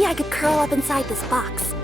maybe I could curl up inside this box.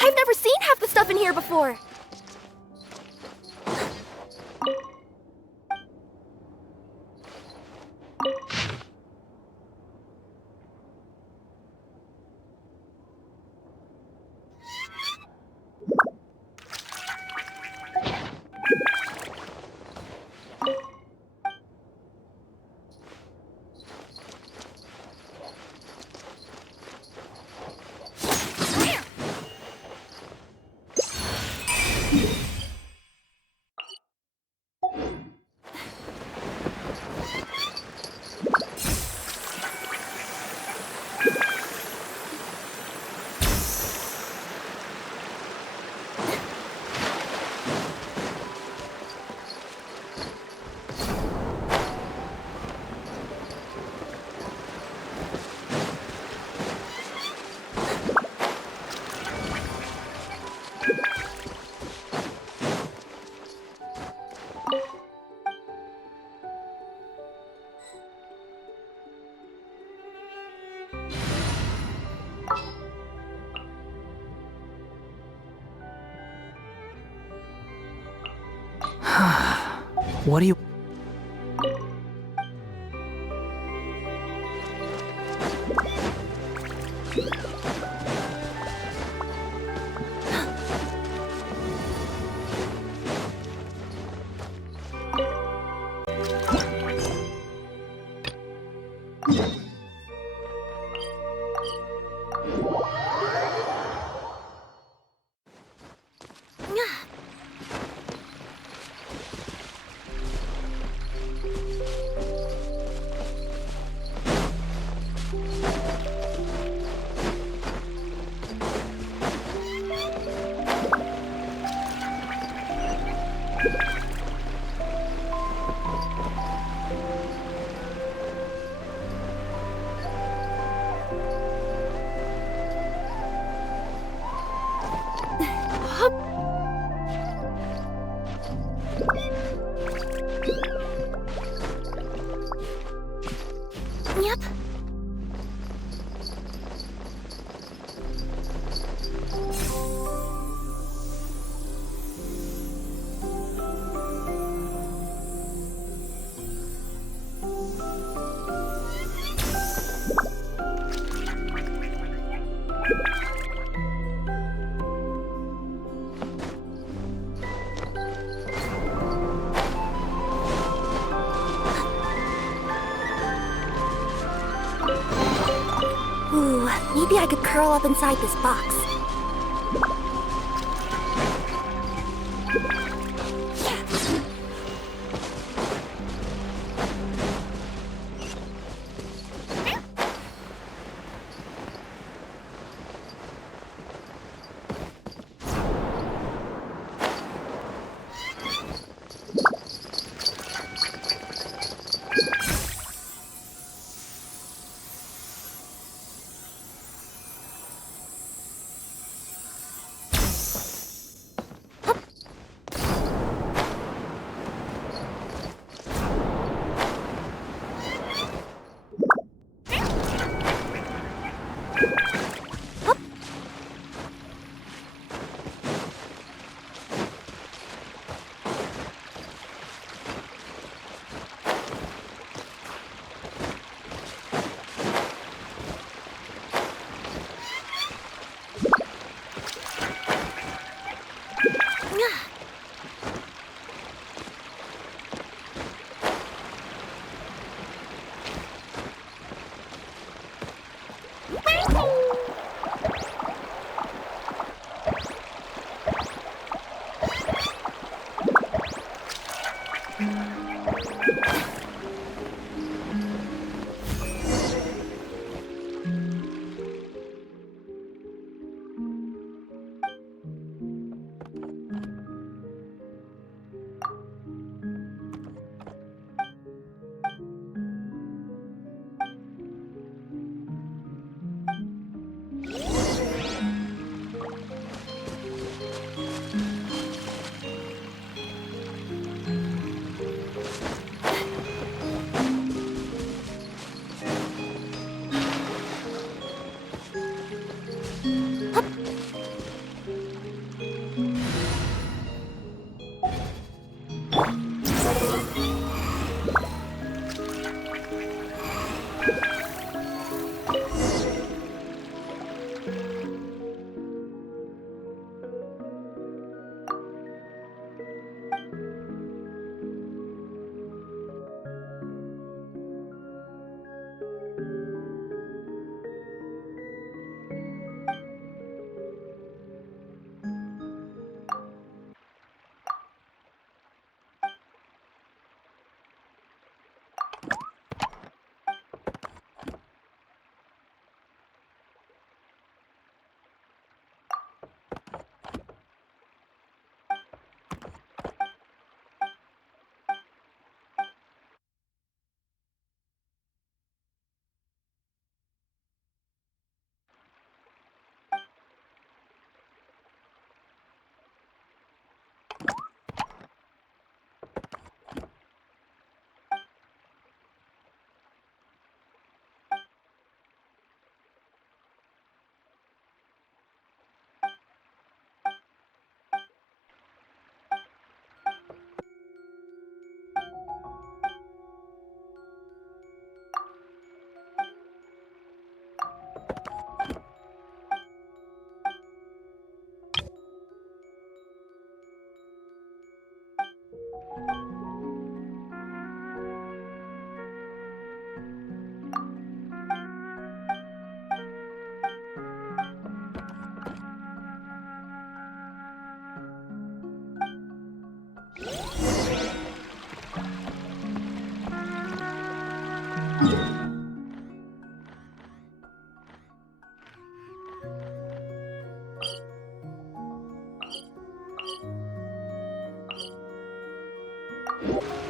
I've never seen half the stuff in here before! What do you... Yep. Ooh, maybe I could curl up inside this box.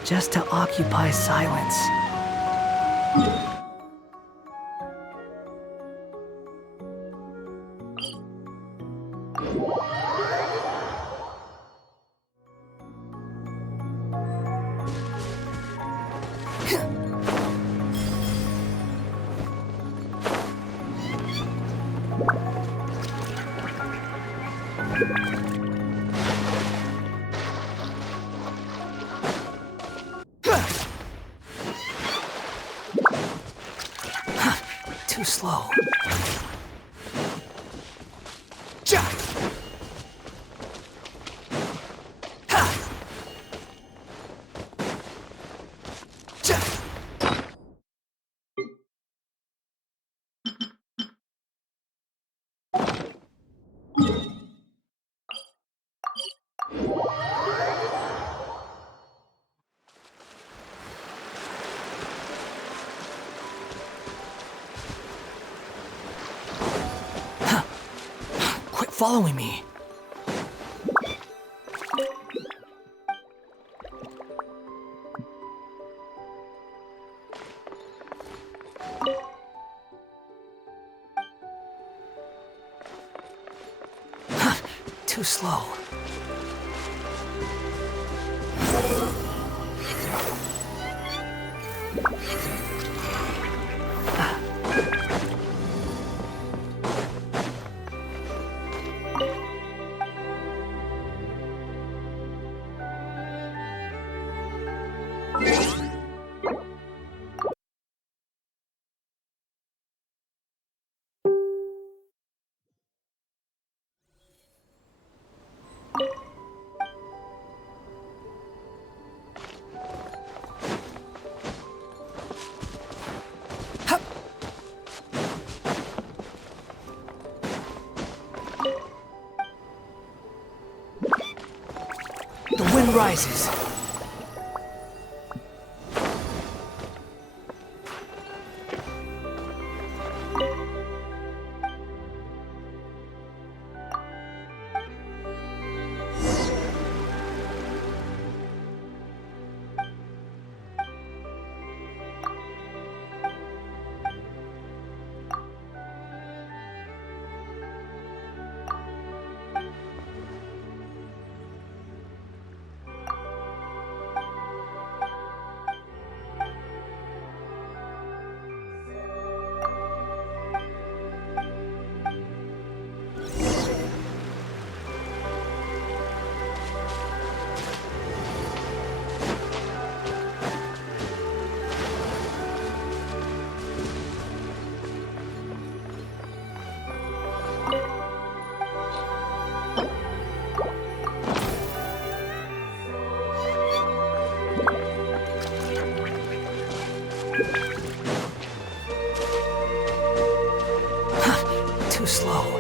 just to occupy silence. Too slow. Ja! Ha! Ja! Quit following me. Too slow. The wind rises. Too slow.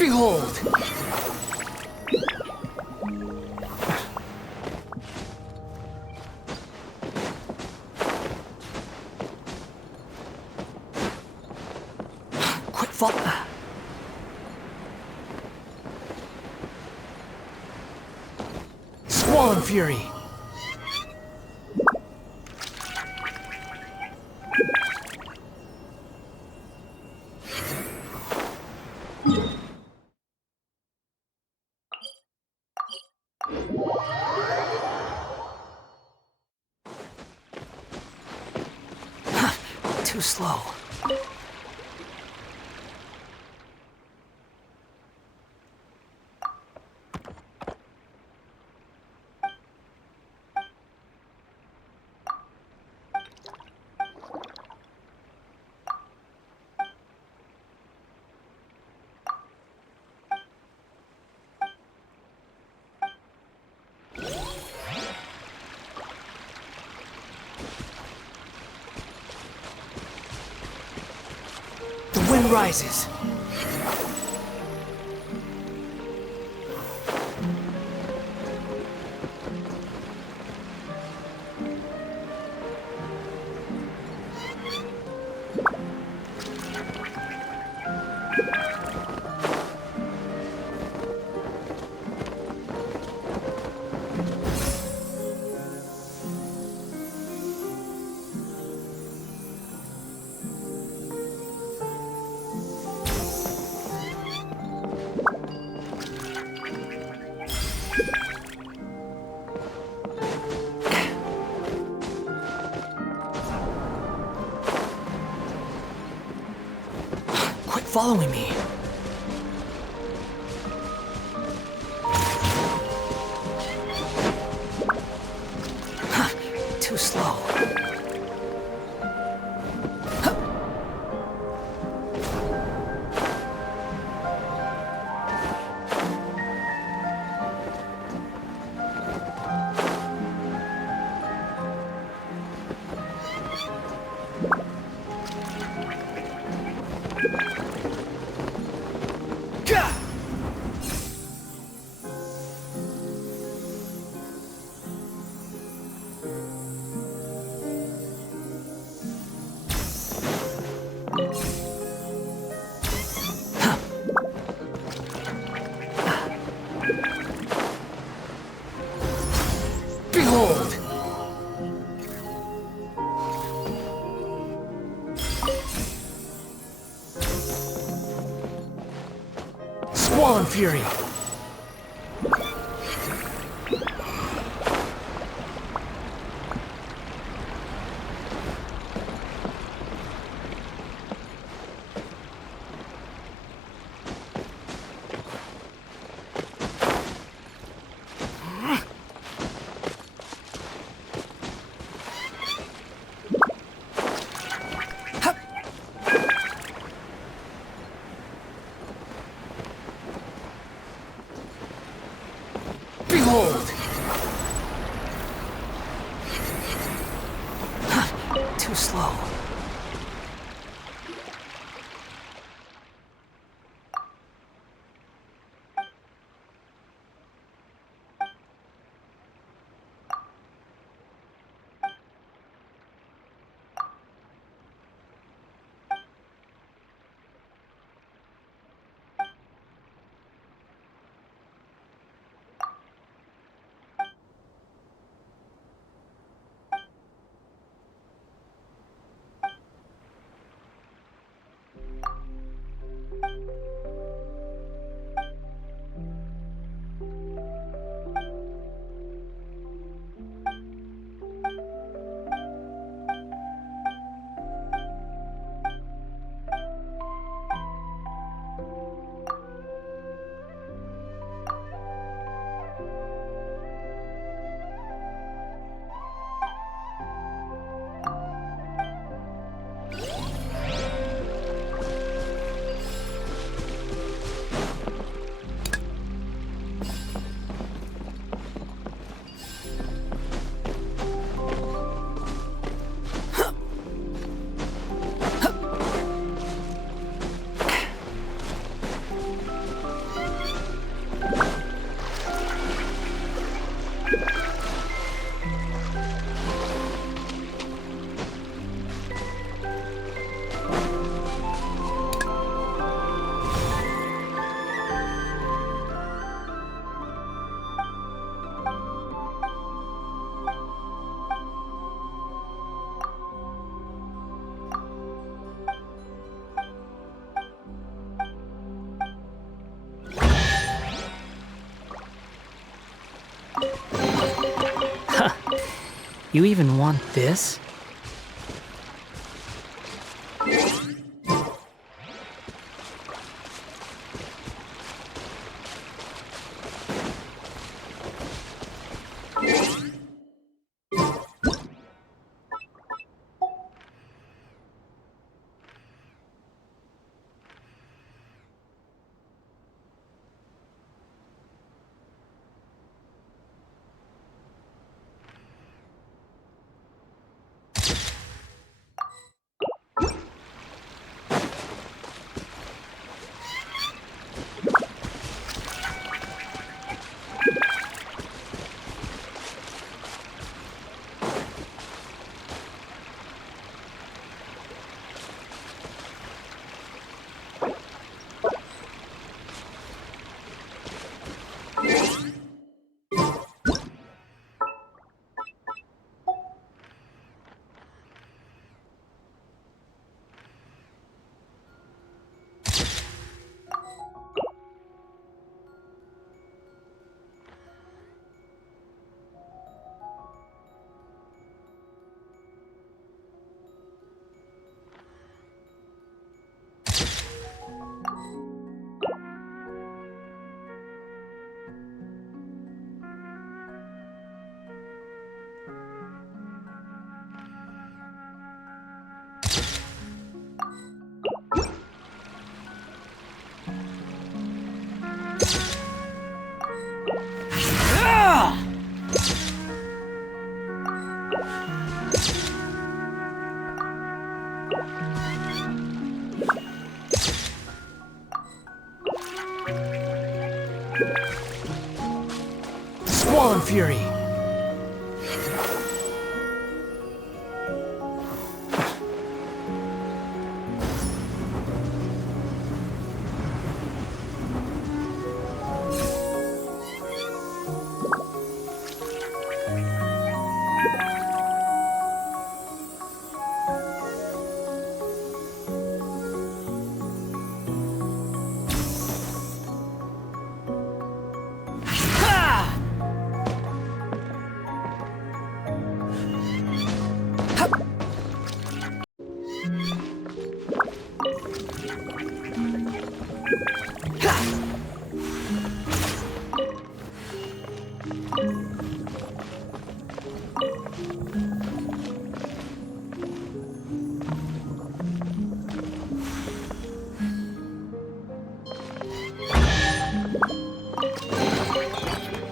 Behold! Quick fall! Squall Fury! Too slow. The wind rises. Quit following me. Too slow. Behold! Swollen Fury! Behold! Too slow. You even want this? Squall Fury!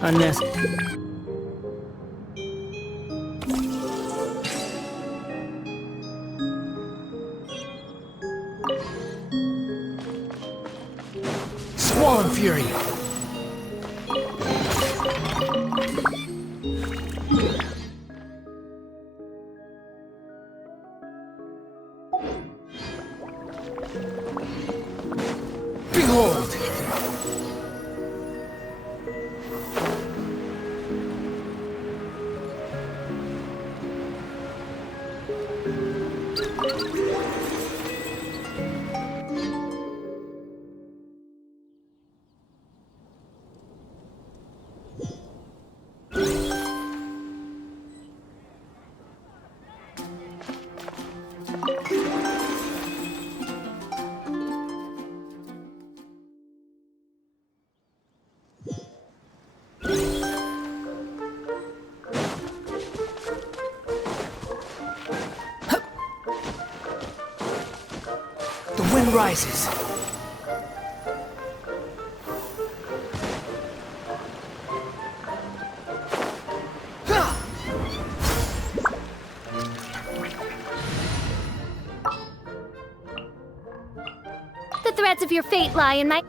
Unnecessary. Squall Fury! Behold! The wind rises. The threads of your fate lie in my... A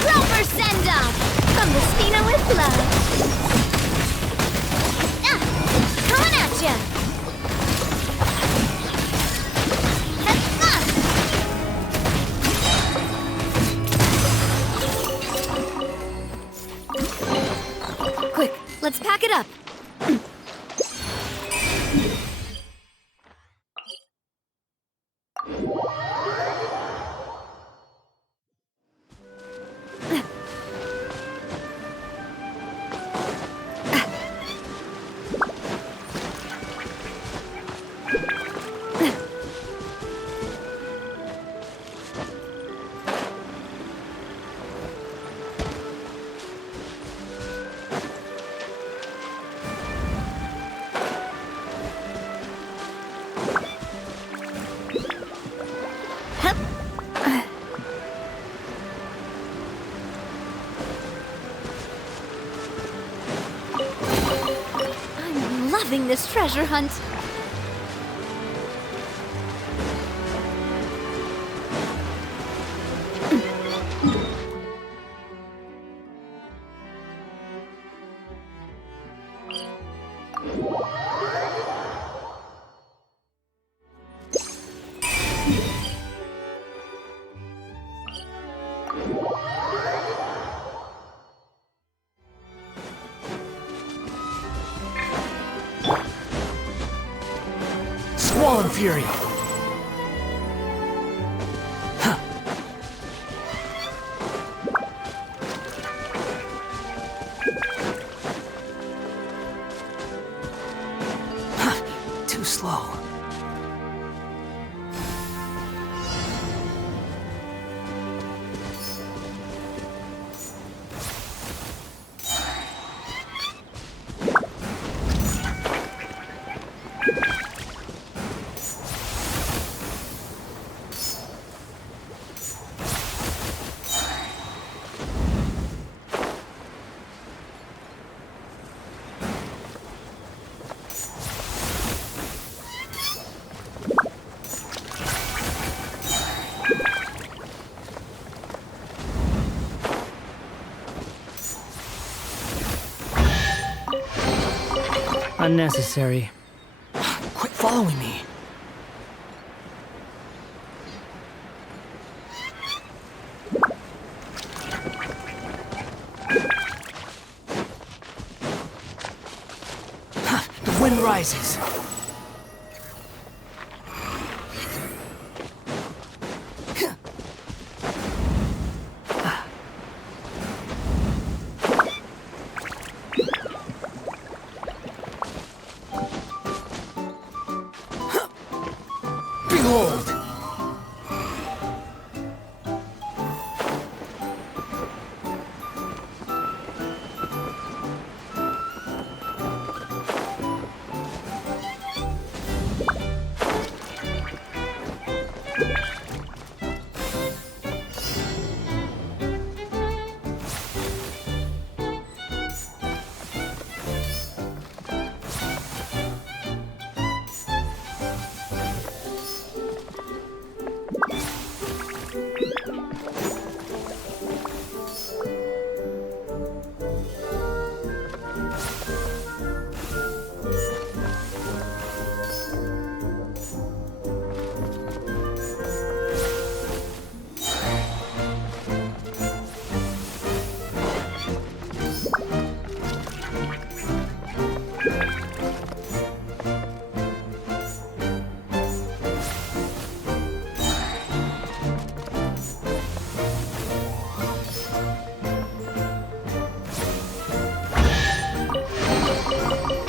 proper send-off from the Spina with love. Coming at ya! Quick, let's pack it up. I'm loving this treasure hunt. Squall Fury! Too slow. Unnecessary. Quit following me. The wind rises. Behold!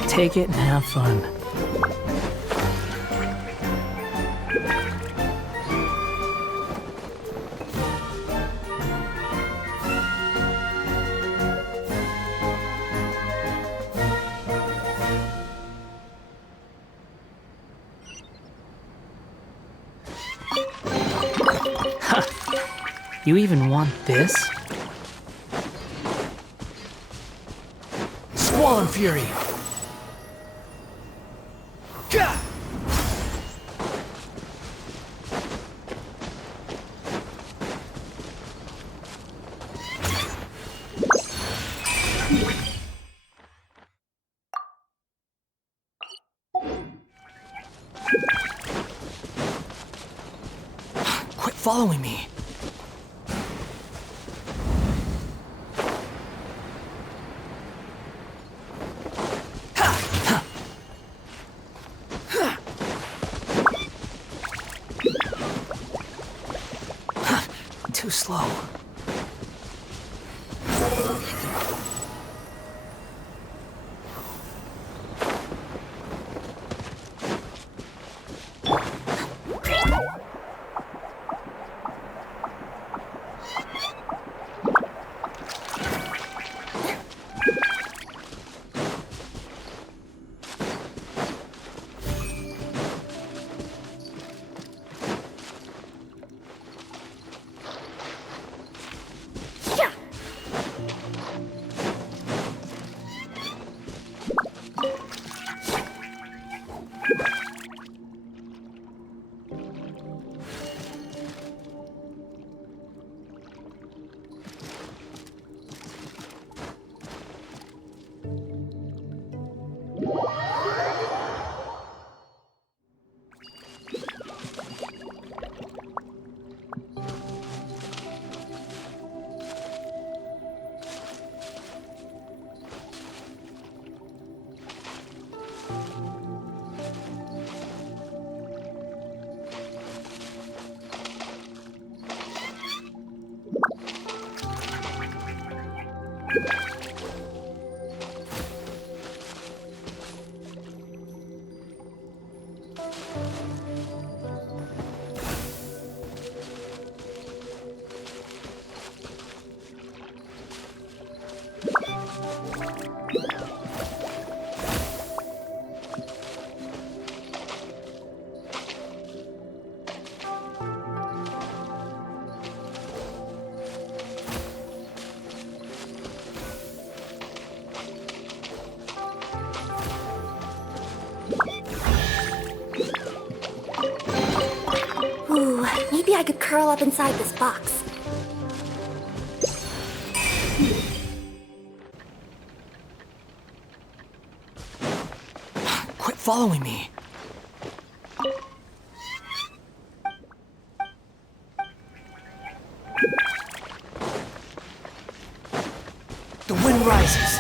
Take it and have fun. You even want this? Squall Fury! Gah! Quit following me. Too slow. Ooh, maybe I could curl up inside this box. following me. The wind rises.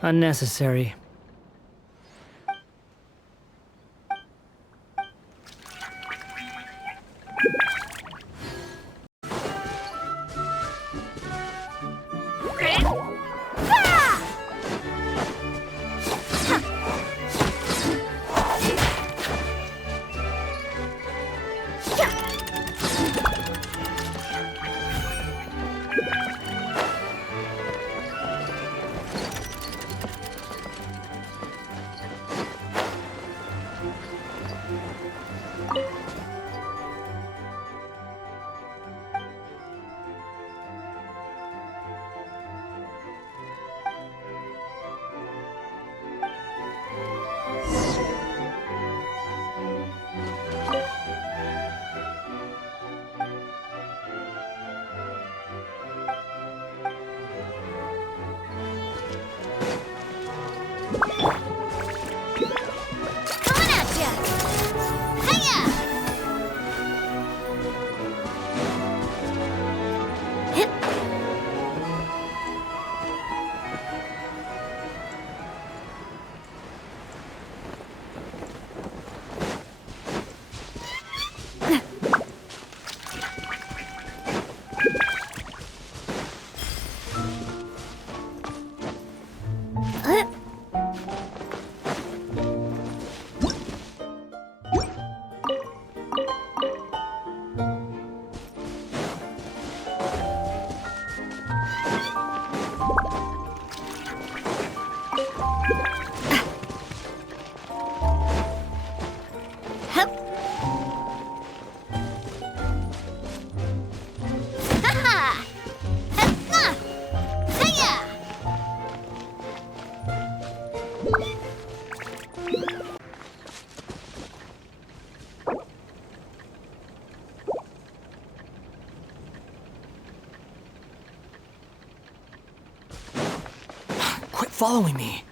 Unnecessary. Coming at ya! Hiya! Hip. Hup. Ha-ha! Hup-na! Hiya! Quit following me.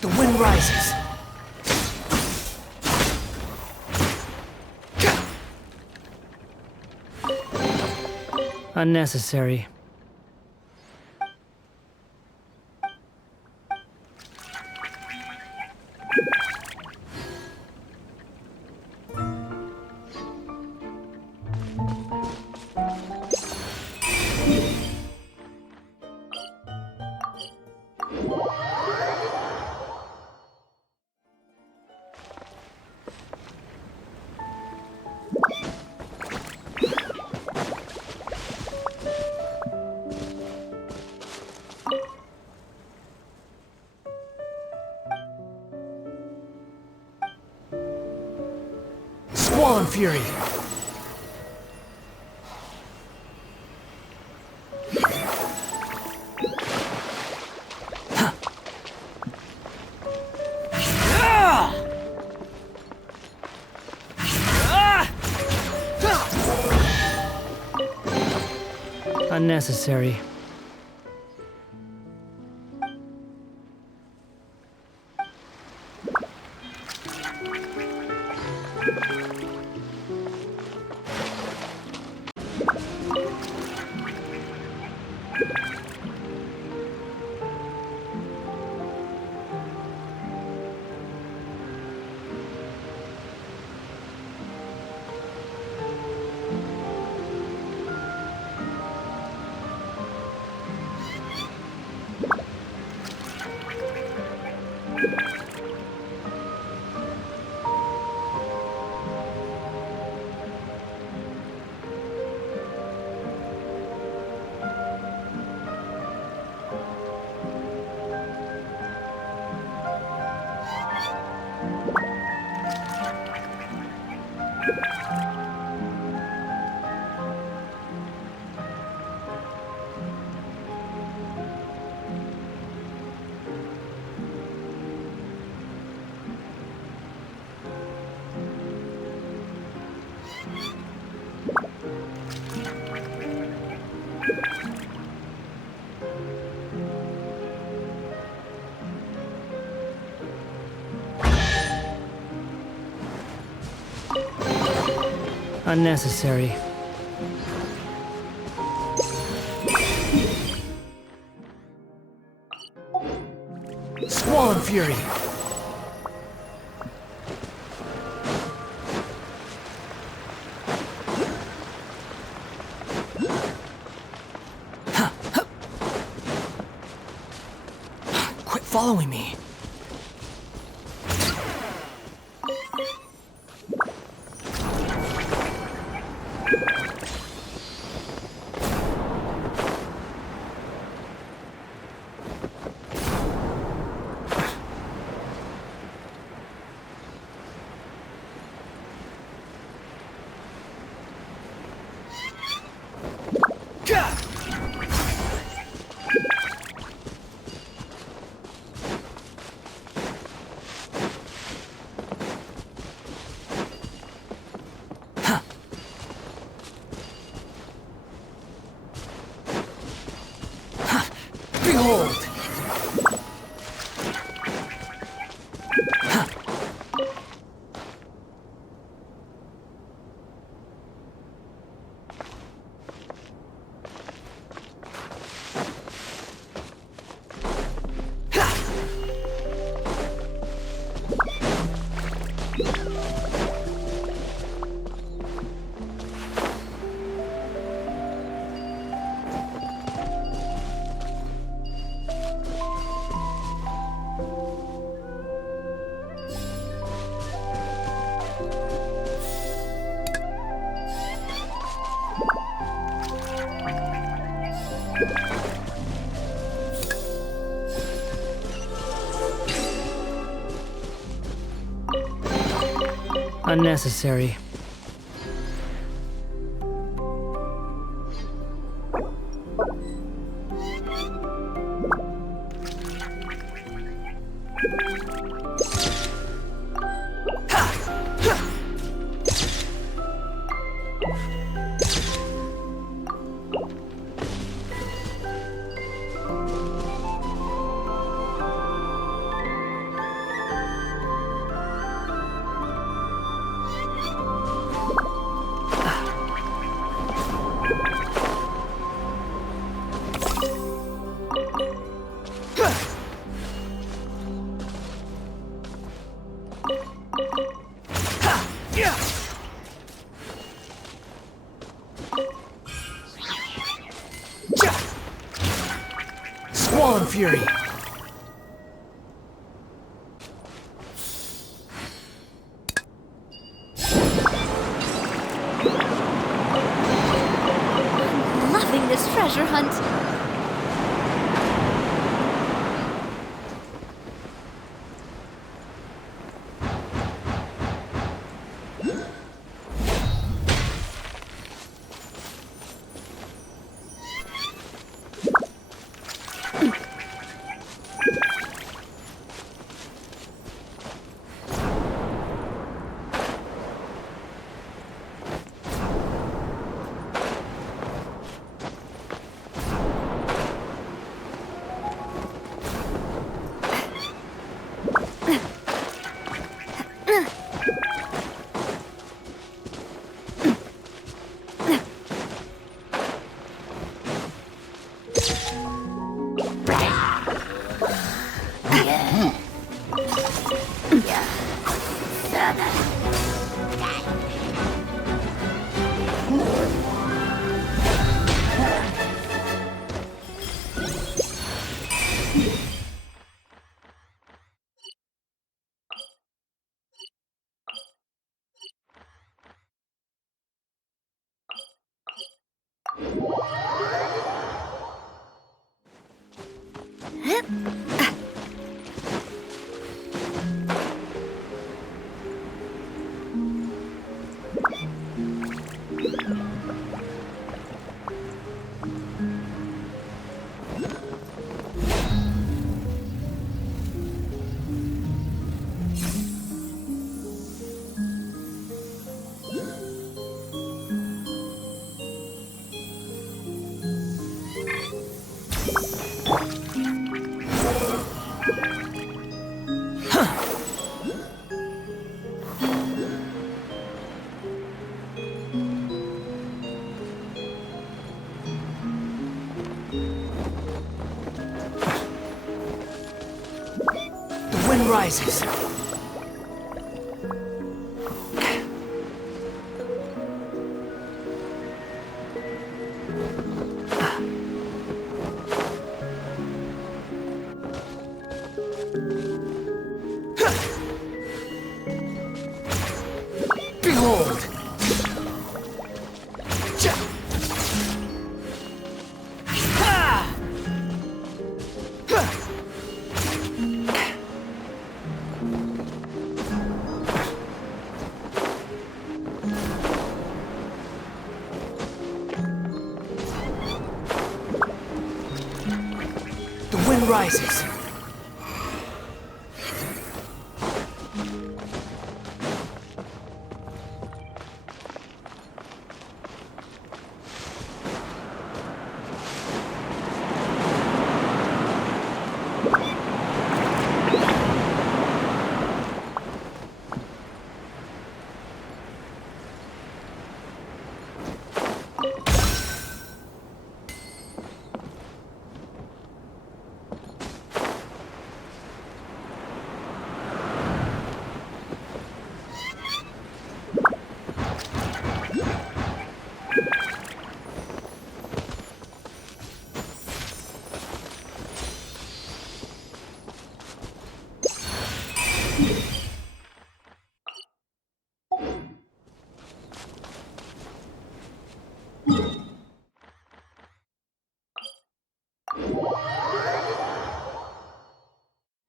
The wind rises. Unnecessary. Squall and fury. Unnecessary. Unnecessary. Squall and Fury. Quit following me. Behold! Unnecessary. Squall and Fury. Loving this treasure hunt. wind rises. Behold! The wind rises.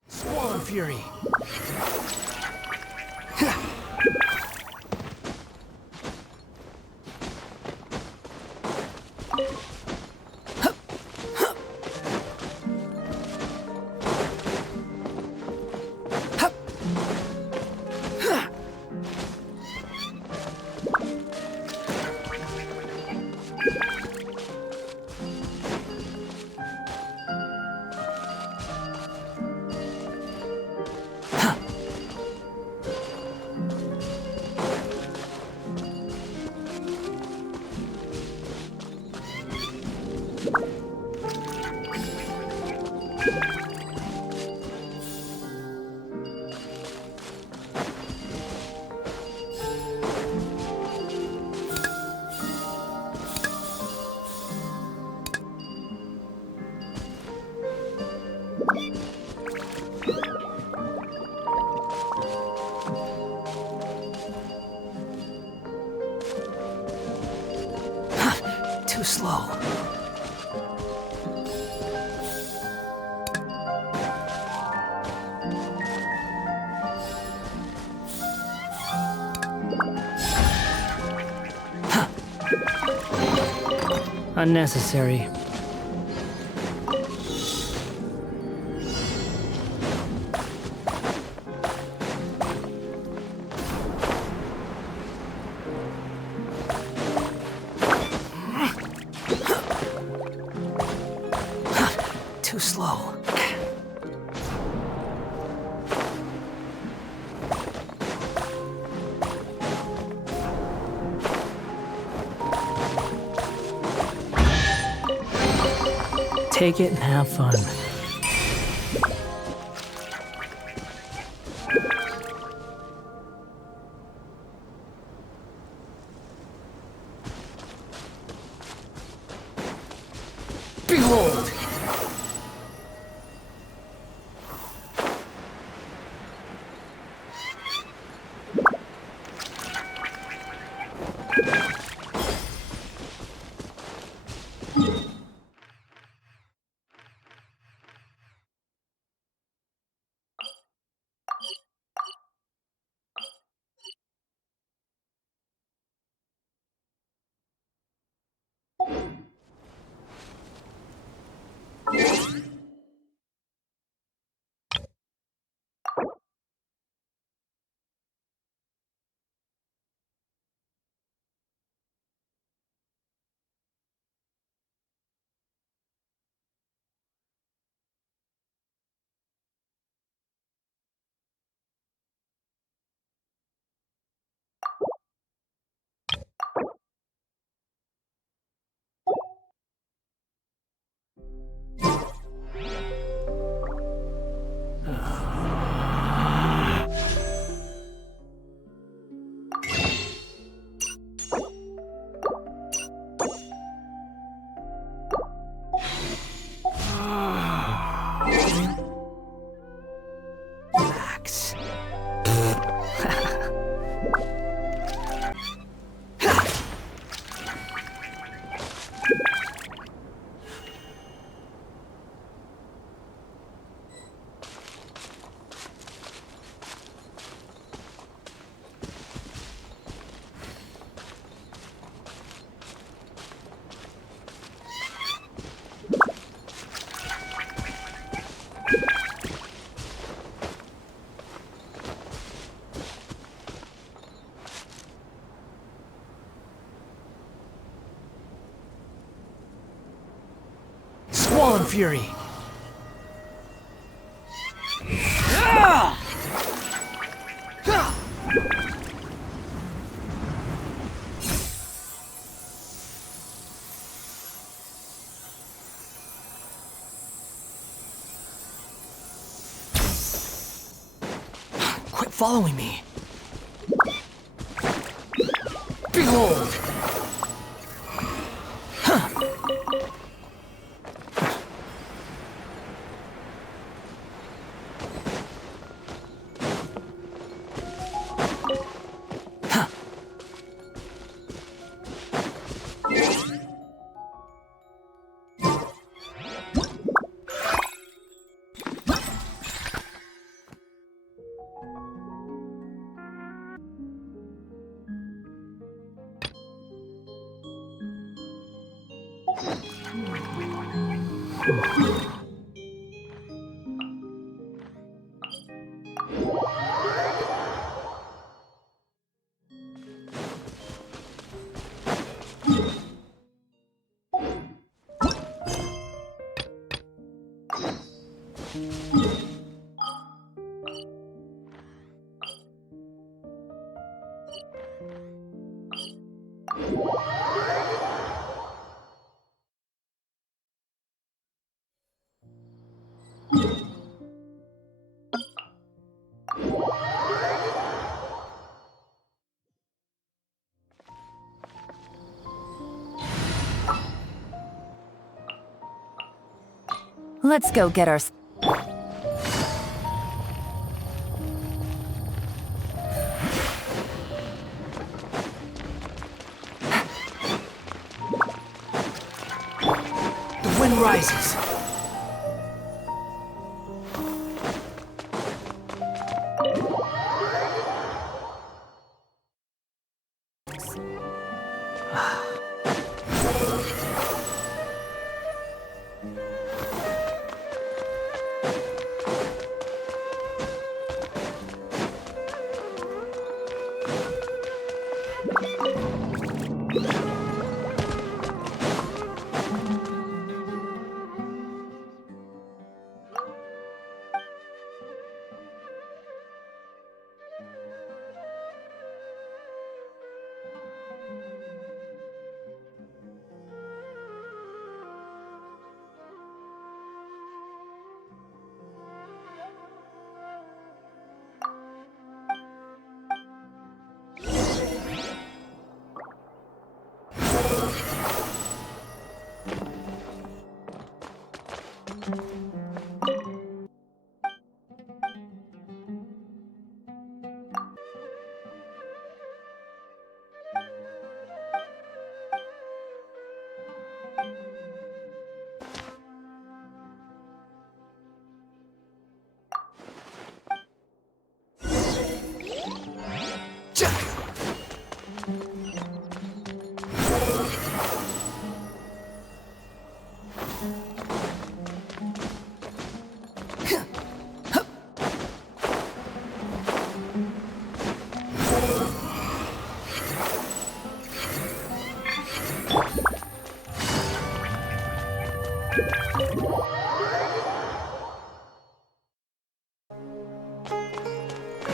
Squall and fury. Too slow. Unnecessary. Too slow. Take it and have fun. Behold! fury. Quit following me. Behold! Let's go get our... The wind rises.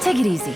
Take it easy.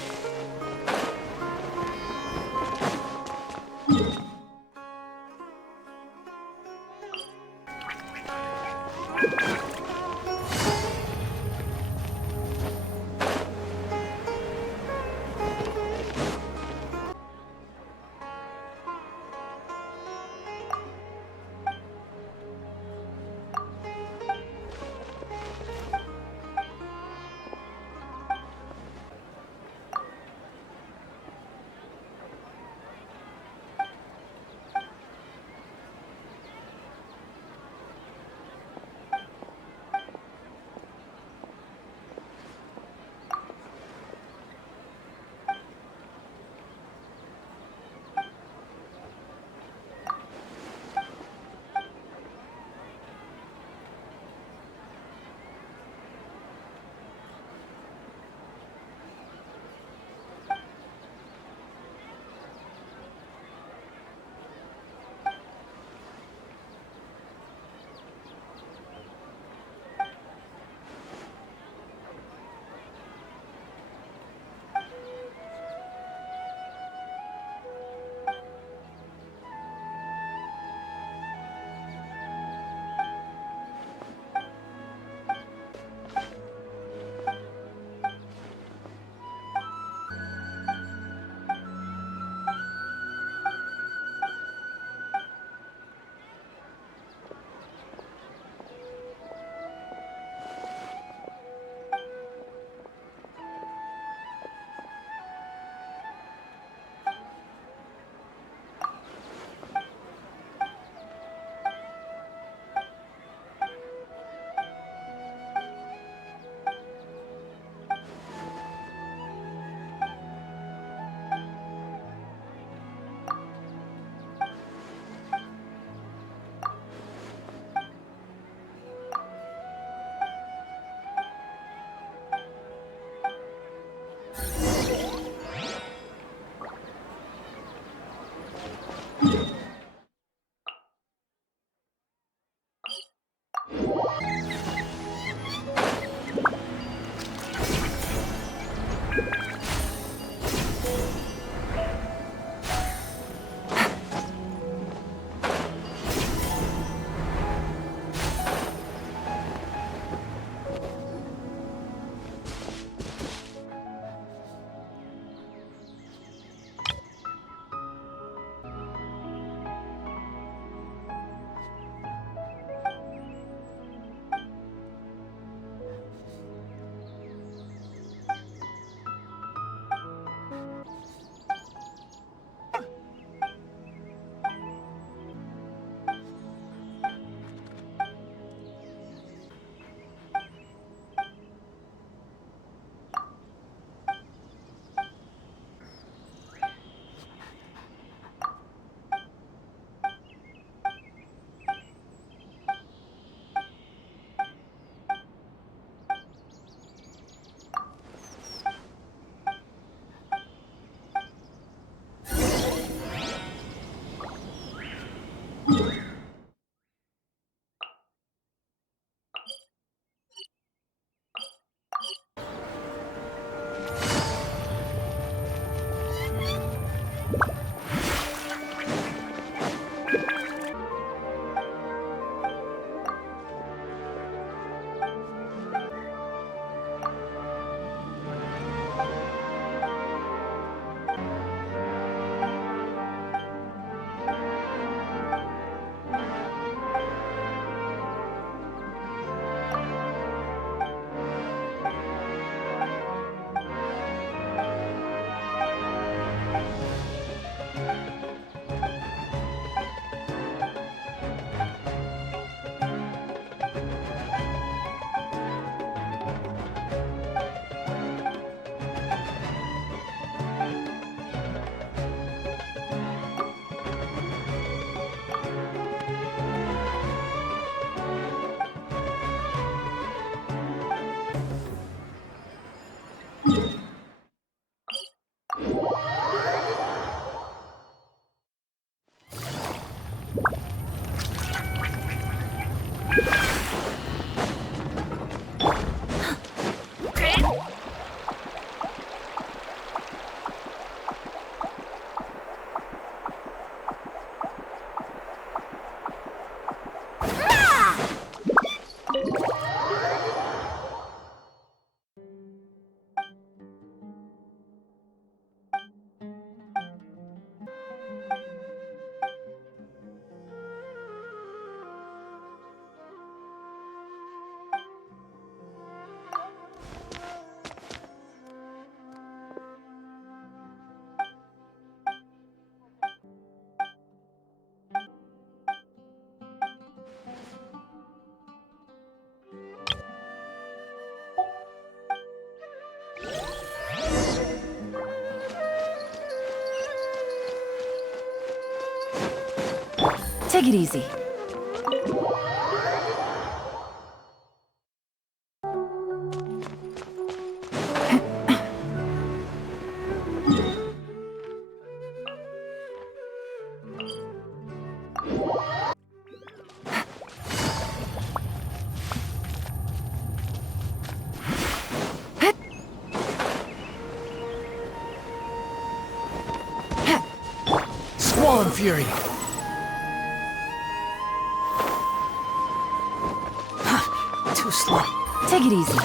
Take it easy. Squall and Fury. Too slow. Take it easy.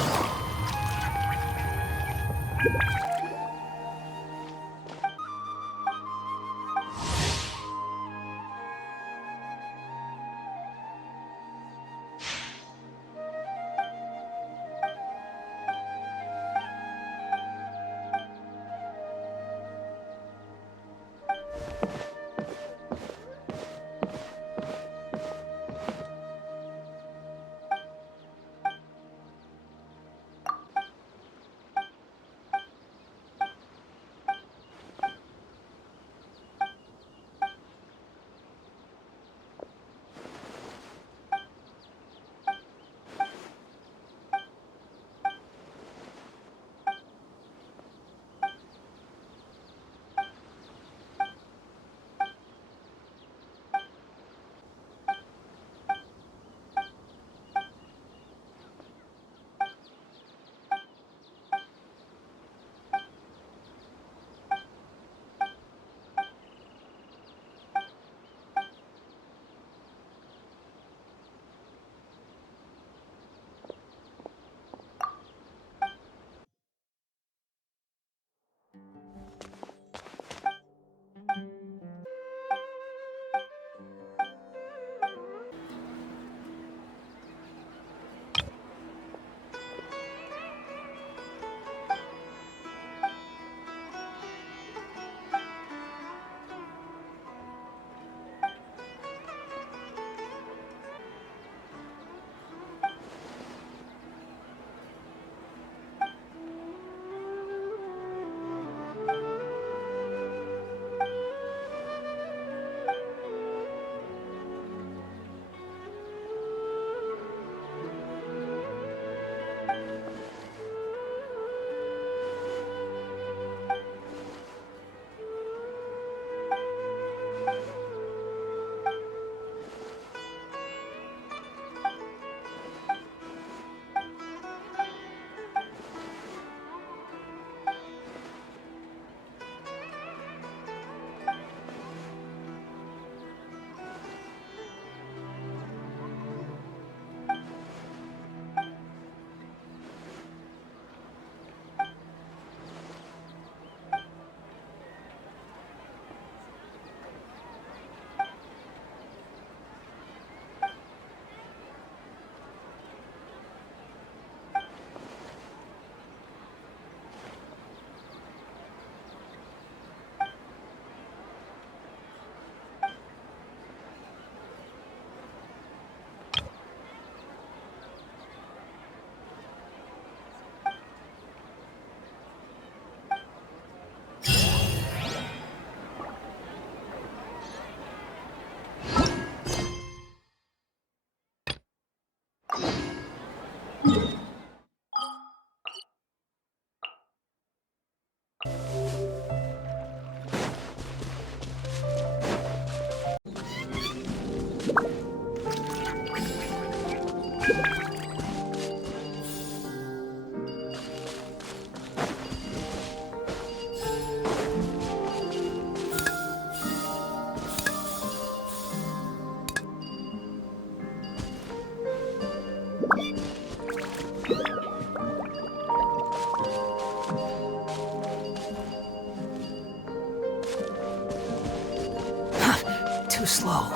Too slow.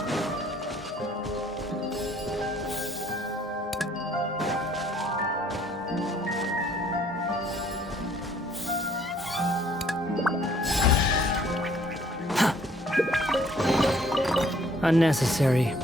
Unnecessary.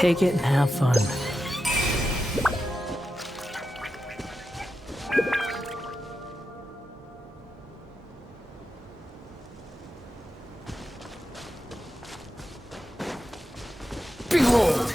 Take it and have fun. Behold!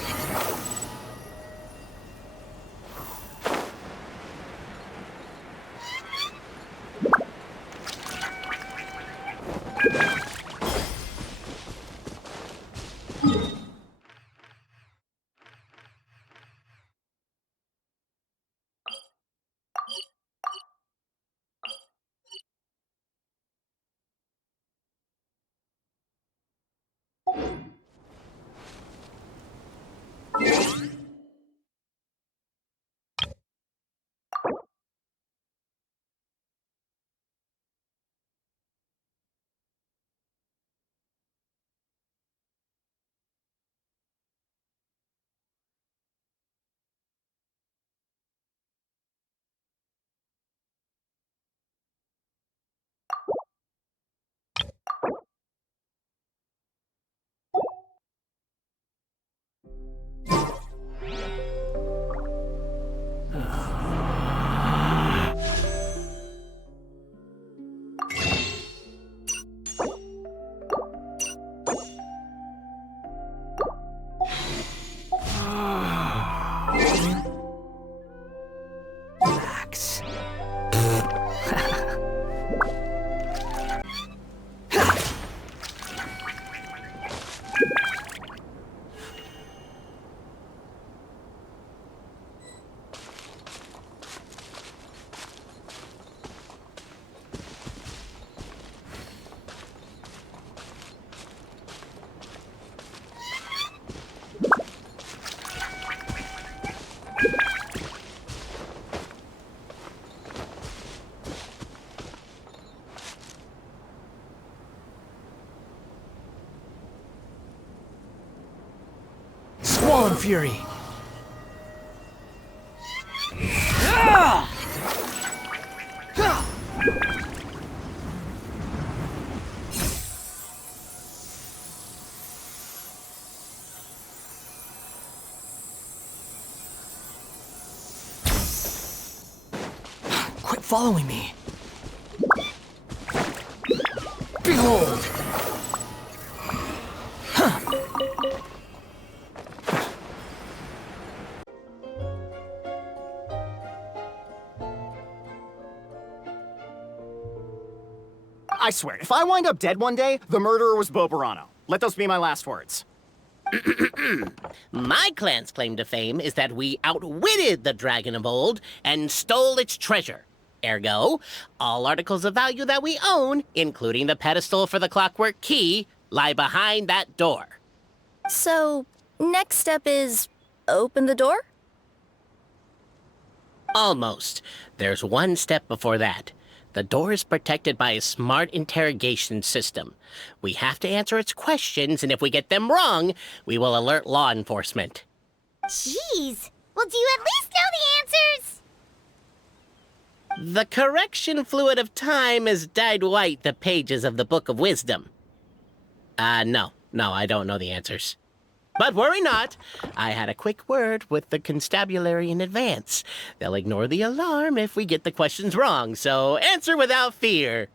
Relax. Squall and fury. Quit following me. Behold! I swear, if I wind up dead one day, the murderer was Bo Burano. Let those be my last words. My clan's claim to fame is that we outwitted the dragon of old and stole its treasure. Ergo, all articles of value that we own, including the pedestal for the clockwork key, lie behind that door. So, next step is open the door? Almost. There's one step before that. The door is protected by a smart interrogation system. We have to answer its questions, and if we get them wrong, we will alert law enforcement. Jeez. Well, do you at least know the answers? The correction fluid of time has dyed white the pages of the Book of Wisdom. No, I don't know the answers. But worry not. I had a quick word with the constabulary in advance. They'll ignore the alarm if we get the questions wrong, so answer without fear.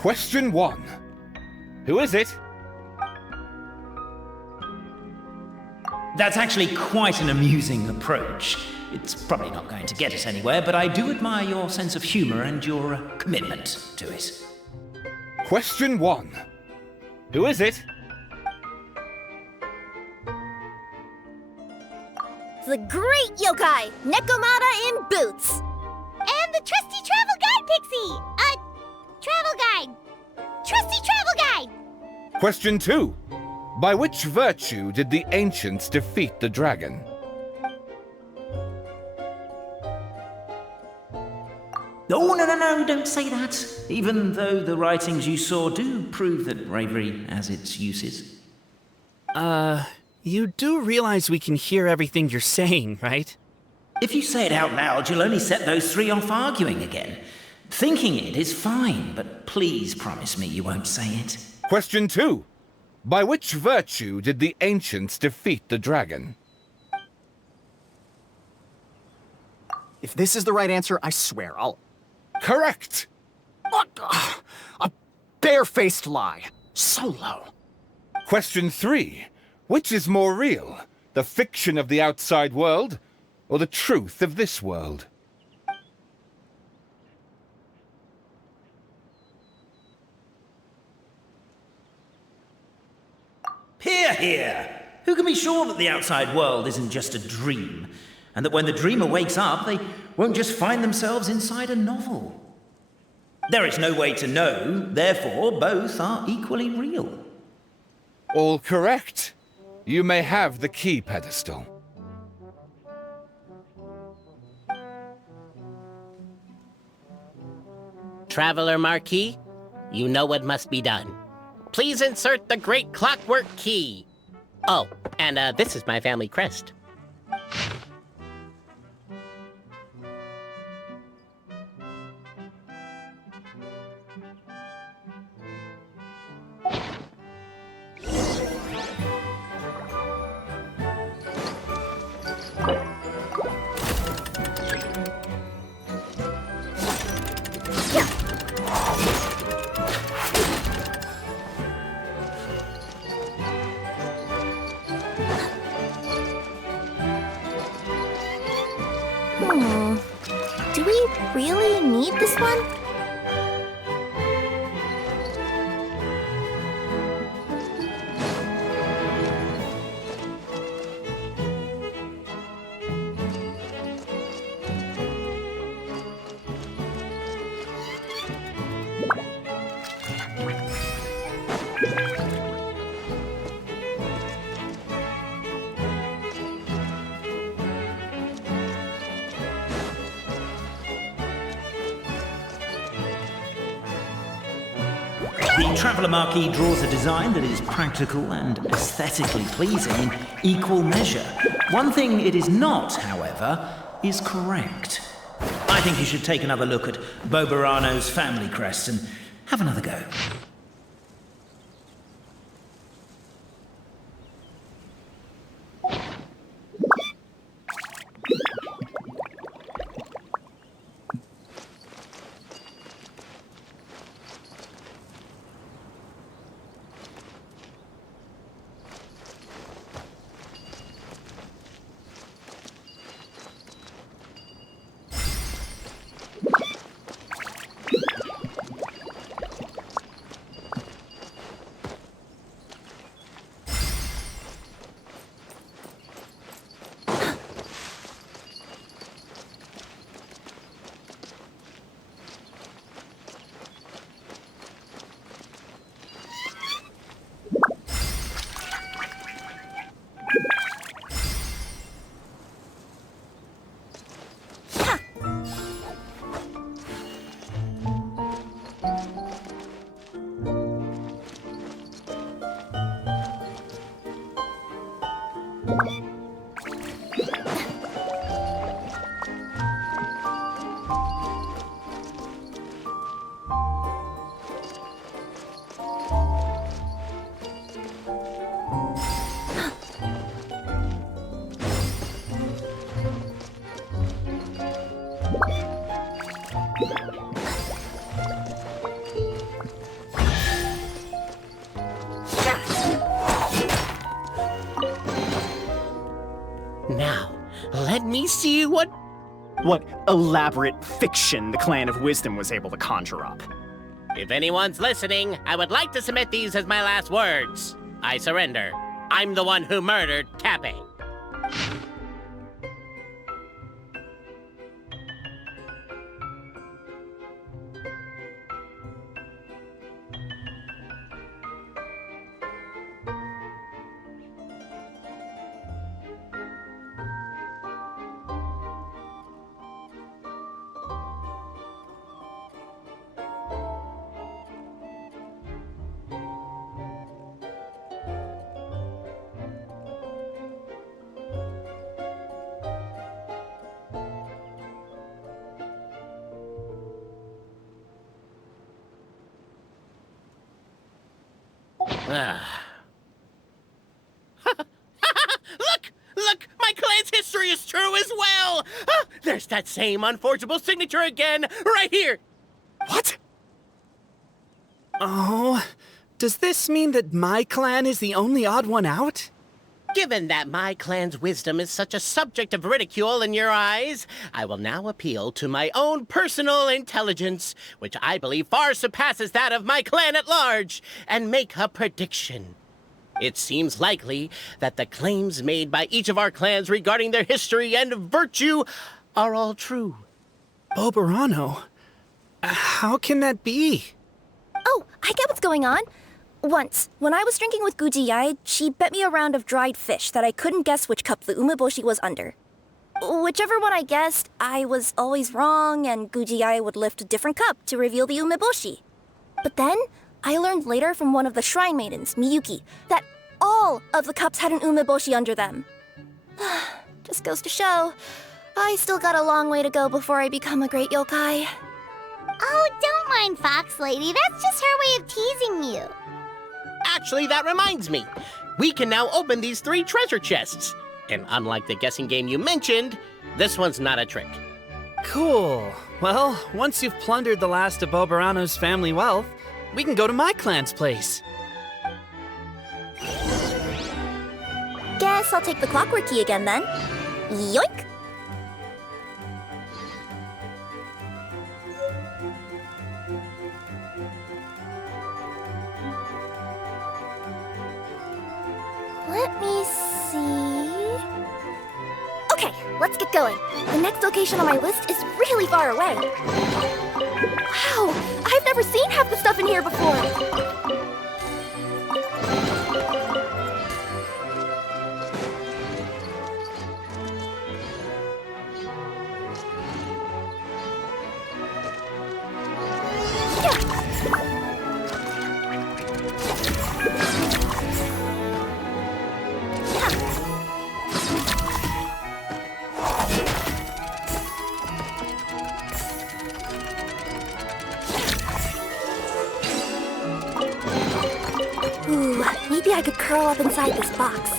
Question 1. Who is it? That's actually quite an amusing approach. It's probably not going to get us anywhere, but I do admire your sense of humor and your commitment to it. Question 1. Who is it? The great yokai, Nekomata in boots. And the trusty travel guide, Pixie. Travel guide. Trusty travel guide. Question 2. By which virtue did the ancients defeat the dragon? Oh, no, don't say that. Even though the writings you saw do prove that bravery has its uses. You do realize we can hear everything you're saying, right? If you say it out loud, you'll only set those three off arguing again. Thinking it is fine, but please promise me you won't say it. Question 2. By which virtue did the ancients defeat the dragon? If this is the right answer, I swear I'll... Correct! What? A barefaced lie. So low. Question 3. Which is more real? The fiction of the outside world, or the truth of this world? Hear, hear! Who can be sure that the outside world isn't just a dream, and that when the dreamer wakes up, they won't just find themselves inside a novel? There is no way to know, therefore both are equally real. All correct. You may have the key pedestal. Traveler Marquis, you know what must be done. Please insert the great clockwork key. Oh, and this is my family crest. Do we really need this one? The Traveller Marquis draws a design that is practical and aesthetically pleasing in equal measure. One thing it is not, however, is correct. I think you should take another look at Bobarano's family crest and have another go. Now, let me see what... What elaborate fiction the Clan of Wisdom was able to conjure up. If anyone's listening, I would like to submit these as my last words. I surrender. I'm the one who murdered Tappy. Look! My clan's history is true as well! There's that same unforgeable signature again, right here! What? Oh, does this mean that my clan is the only odd one out? Given that my clan's wisdom is such a subject of ridicule in your eyes, I will now appeal to my own personal intelligence, which I believe far surpasses that of my clan at large, and make a prediction. It seems likely that the claims made by each of our clans regarding their history and virtue are all true. Boberano? How can that be? Oh, I get what's going on. Once, when I was drinking with Gujiyai, she bet me a round of dried fish that I couldn't guess which cup the umeboshi was under. Whichever one I guessed, I was always wrong, and Gujiyai would lift a different cup to reveal the umeboshi. But then, I learned later from one of the shrine maidens, Miyuki, that all of the cups had an umeboshi under them. Just goes to show, I still got a long way to go before I become a great yokai. Oh, don't mind Fox Lady. That's just her way of teasing you. Actually, that reminds me. We can now open these 3 treasure chests. And unlike the guessing game you mentioned, this one's not a trick. Cool. Well, once you've plundered the last of Boberano's family wealth, we can go to my clan's place. Guess I'll take the clockwork key again then. Yoink! Let me see... Okay, let's get going. The next location on my list is really far away. Wow, I've never seen half the stuff in here before. Ooh, maybe I could curl up inside this box.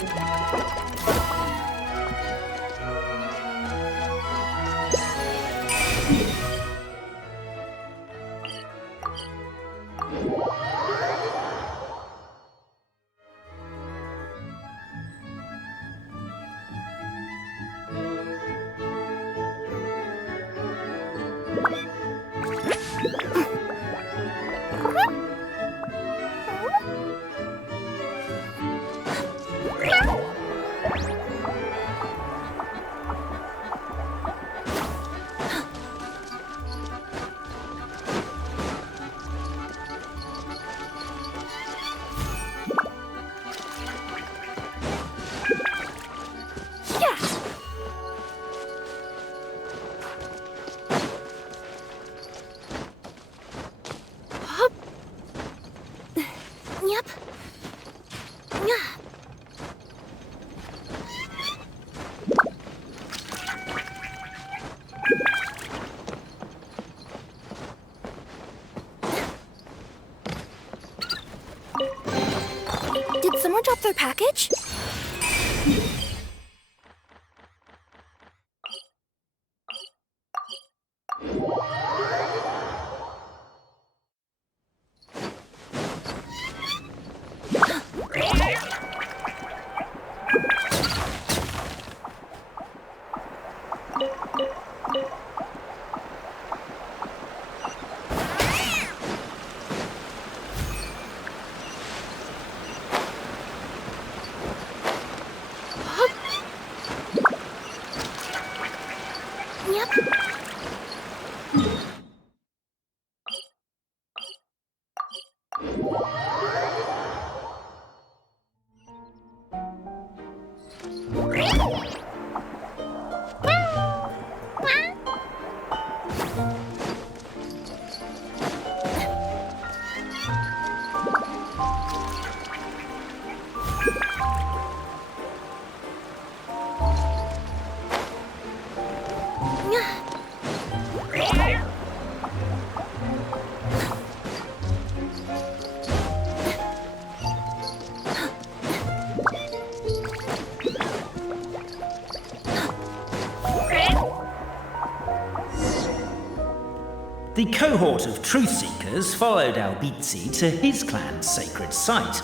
The cohort of truth seekers followed Albizzi to his clan's sacred site.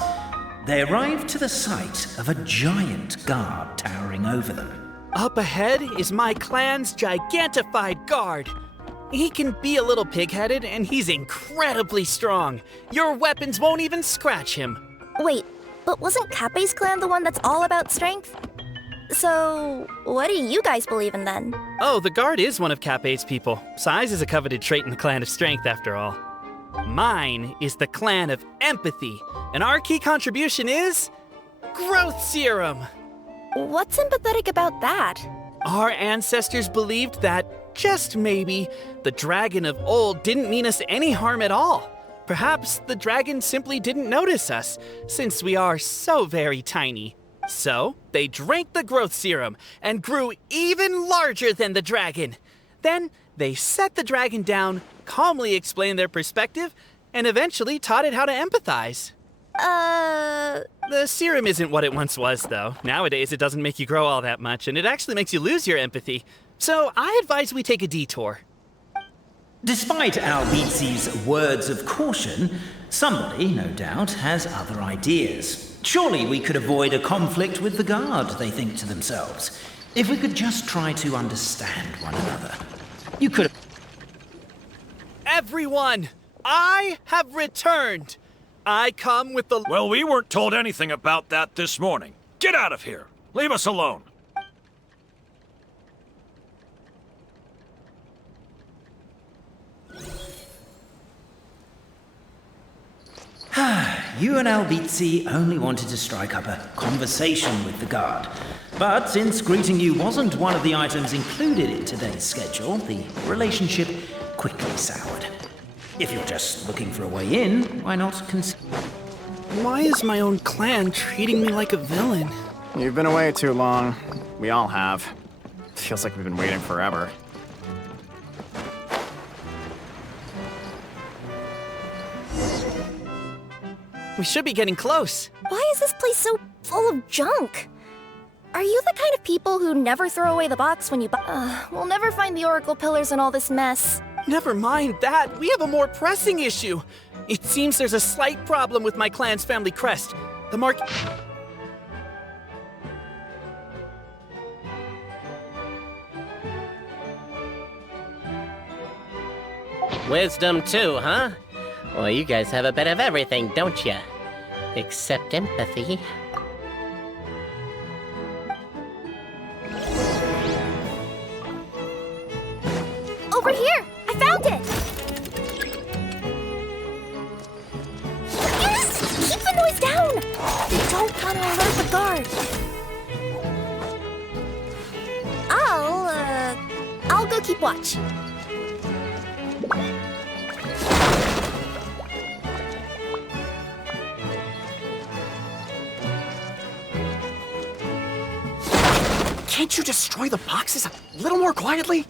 They arrived to the site of a giant guard towering over them. Up ahead is my clan's gigantified guard. He can be a little pig-headed, and he's incredibly strong. Your weapons won't even scratch him. Wait, but wasn't Kappe's clan the one that's all about strength? So, what do you guys believe in then? Oh, the guard is one of Kappe's people. Size is a coveted trait in the clan of strength, after all. Mine is the clan of empathy, and our key contribution is growth serum. What's empathetic about that? Our ancestors believed that, just maybe, the dragon of old didn't mean us any harm at all. Perhaps the dragon simply didn't notice us, since we are so very tiny. So, they drank the growth serum and grew even larger than the dragon. Then, they set the dragon down, calmly explained their perspective, and eventually taught it how to empathize. The serum isn't what it once was, though. Nowadays, it doesn't make you grow all that much, and it actually makes you lose your empathy. So, I advise we take a detour. Despite Albizzi's words of caution, somebody, no doubt, has other ideas. Surely we could avoid a conflict with the guard, they think to themselves, if we could just try to understand one another. You could have... Everyone, I have returned. I come with the... Well, we weren't told anything about that this morning. Get out of here. Leave us alone. You and Albizzi only wanted to strike up a conversation with the guard. But since greeting you wasn't one of the items included in today's schedule, the relationship quickly soured. If you're just looking for a way in, why not consider... Why is my own clan treating me like a villain? You've been away too long. We all have. Feels like we've been waiting forever. We should be getting close. Why is this place so full of junk? Are you the kind of people who never throw away the box when you buy? We'll never find the Oracle pillars in all this mess. Never mind that. We have a more pressing issue. It seems there's a slight problem with my clan's family crest. The mark... Wisdom too, huh? Well, you guys have a bit of everything, don't you? Except empathy. Over here! I found it! Yes! Keep the noise down! We don't want to alert the guard. I'll go keep watch. Can't you destroy the boxes a little more quietly?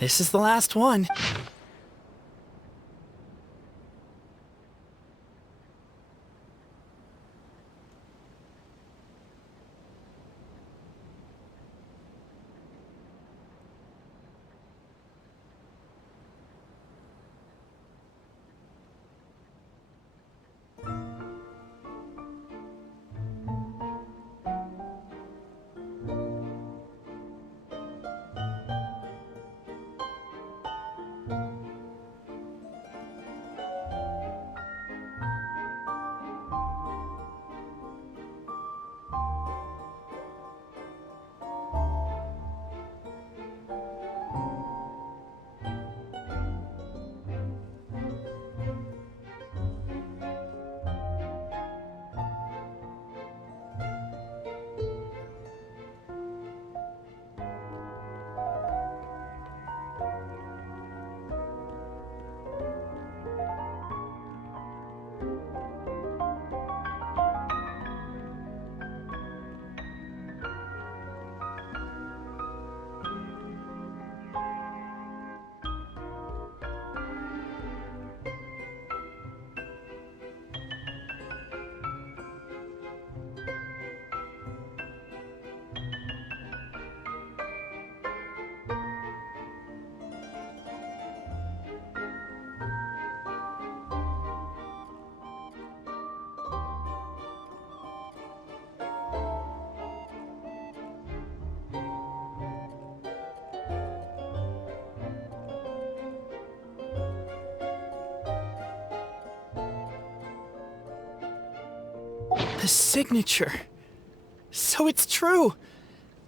This is the last one. A signature. So it's true.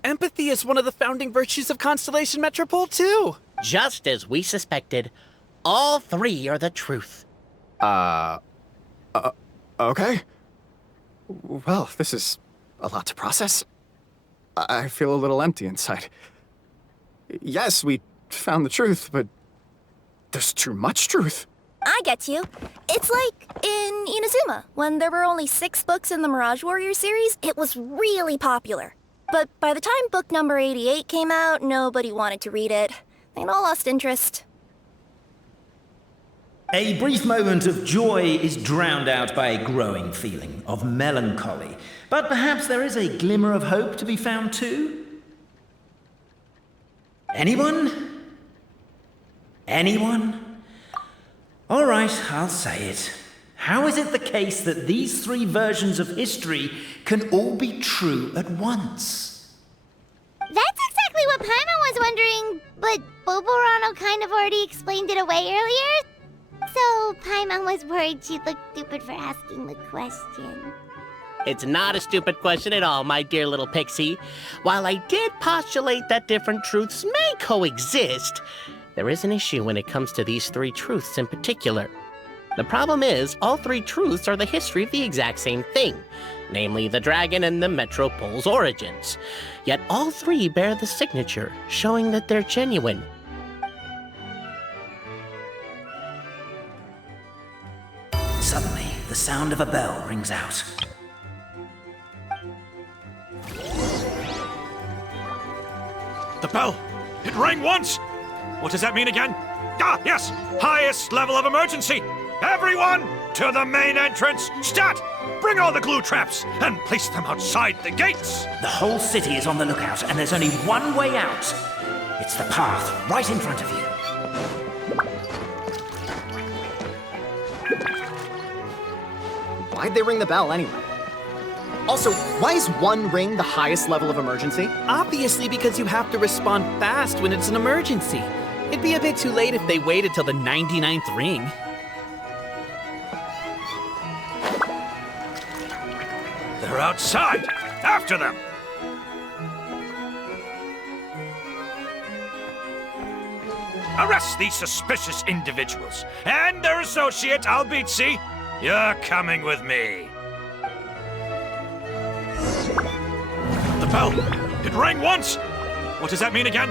Empathy is one of the founding virtues of Constellation Metropole, too. Just as we suspected, all three are the truth. Okay. Well, this is a lot to process. I feel a little empty inside. Yes, we found the truth, but there's too much truth. I get you. It's like in Inazuma, when there were only 6 books in the Mirage Warrior series, it was really popular. But by the time book number 88 came out, nobody wanted to read it. They'd all lost interest. A brief moment of joy is drowned out by a growing feeling of melancholy. But perhaps there is a glimmer of hope to be found too? Anyone? Anyone? All right, I'll say it. How is it the case that these 3 versions of history can all be true at once? That's exactly what Paimon was wondering, but Boborano kind of already explained it away earlier. So Paimon was worried she'd look stupid for asking the question. It's not a stupid question at all, my dear little pixie. While I did postulate that different truths may coexist, there is an issue when it comes to these 3 truths in particular. The problem is, all 3 truths are the history of the exact same thing, namely the dragon and the Metropole's origins. Yet all 3 bear the signature, showing that they're genuine. Suddenly, the sound of a bell rings out. The bell! It rang once! What does that mean again? Ah, yes! Highest level of emergency! Everyone, to the main entrance! Stat! Bring all the glue traps and place them outside the gates! The whole city is on the lookout, and there's only one way out. It's the path right in front of you. Why'd they ring the bell anyway? Also, why is 1 ring the highest level of emergency? Obviously because you have to respond fast when it's an emergency. It'd be a bit too late if they waited till the 99th ring. They're outside! After them! Arrest these suspicious individuals and their associate, Albizzi. You're coming with me. The bell! It rang once! What does that mean again?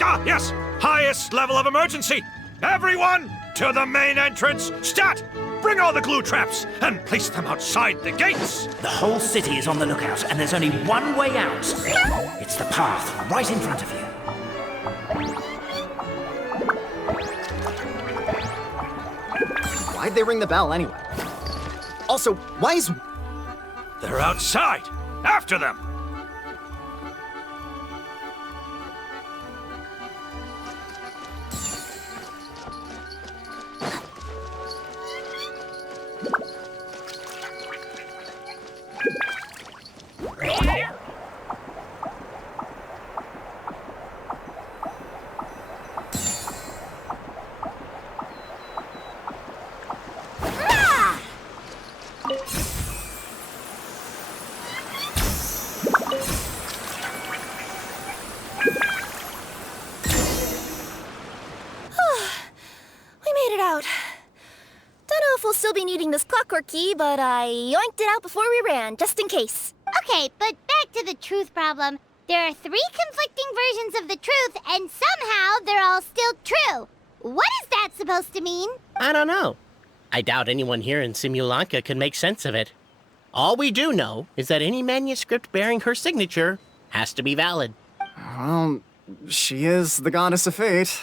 Ah, yes! Highest level of emergency! Everyone, to the main entrance! Stat! Bring all the glue traps and place them outside the gates! The whole city is on the lookout, and there's only one way out. It's the path right in front of you. Why'd they ring the bell anyway? Also, why is... They're outside! After them! Still be needing this clockwork key, but I yoinked it out before we ran, just in case. Okay, but back to the truth problem. There are 3 conflicting versions of the truth, and somehow they're all still true. What is that supposed to mean? I don't know. I doubt anyone here in Simulanka can make sense of it. All we do know is that any manuscript bearing her signature has to be valid. Well, she is the goddess of fate,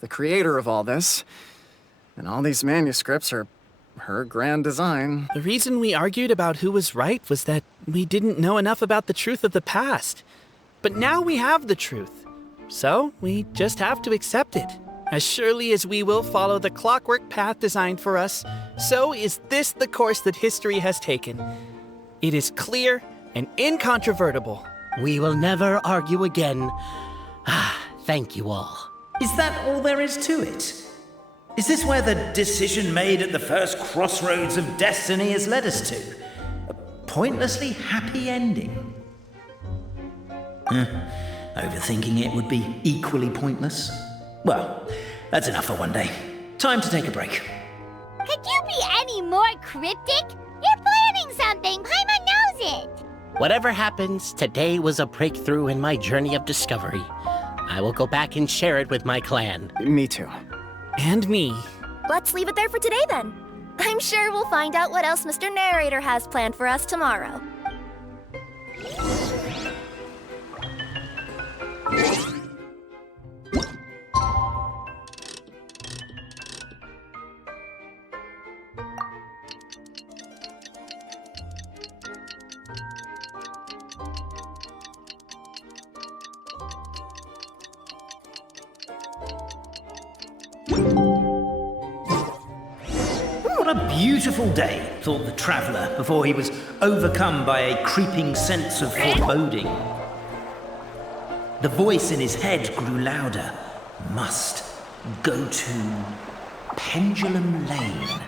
the creator of all this. And all these manuscripts are her grand design. The reason we argued about who was right was that we didn't know enough about the truth of the past. But now we have the truth. So we just have to accept it. As surely as we will follow the clockwork path designed for us, so is this the course that history has taken. It is clear and incontrovertible. We will never argue again. Thank you all. Is that all there is to it? Is this where the decision made at the first crossroads of destiny has led us to? pointlessly happy ending. Overthinking it would be equally pointless. Well, that's enough for one day. Time to take a break. Could you be any more cryptic? You're planning something. Paimon knows it. Whatever happens, today was a breakthrough in my journey of discovery. I will go back and share it with my clan. Me too. And me. Let's leave it there for today then. I'm sure we'll find out what else Mr. Narrator has planned for us tomorrow. What a beautiful day, thought the traveller before he was overcome by a creeping sense of foreboding. The voice in his head grew louder. Must go to Pendulum Lane.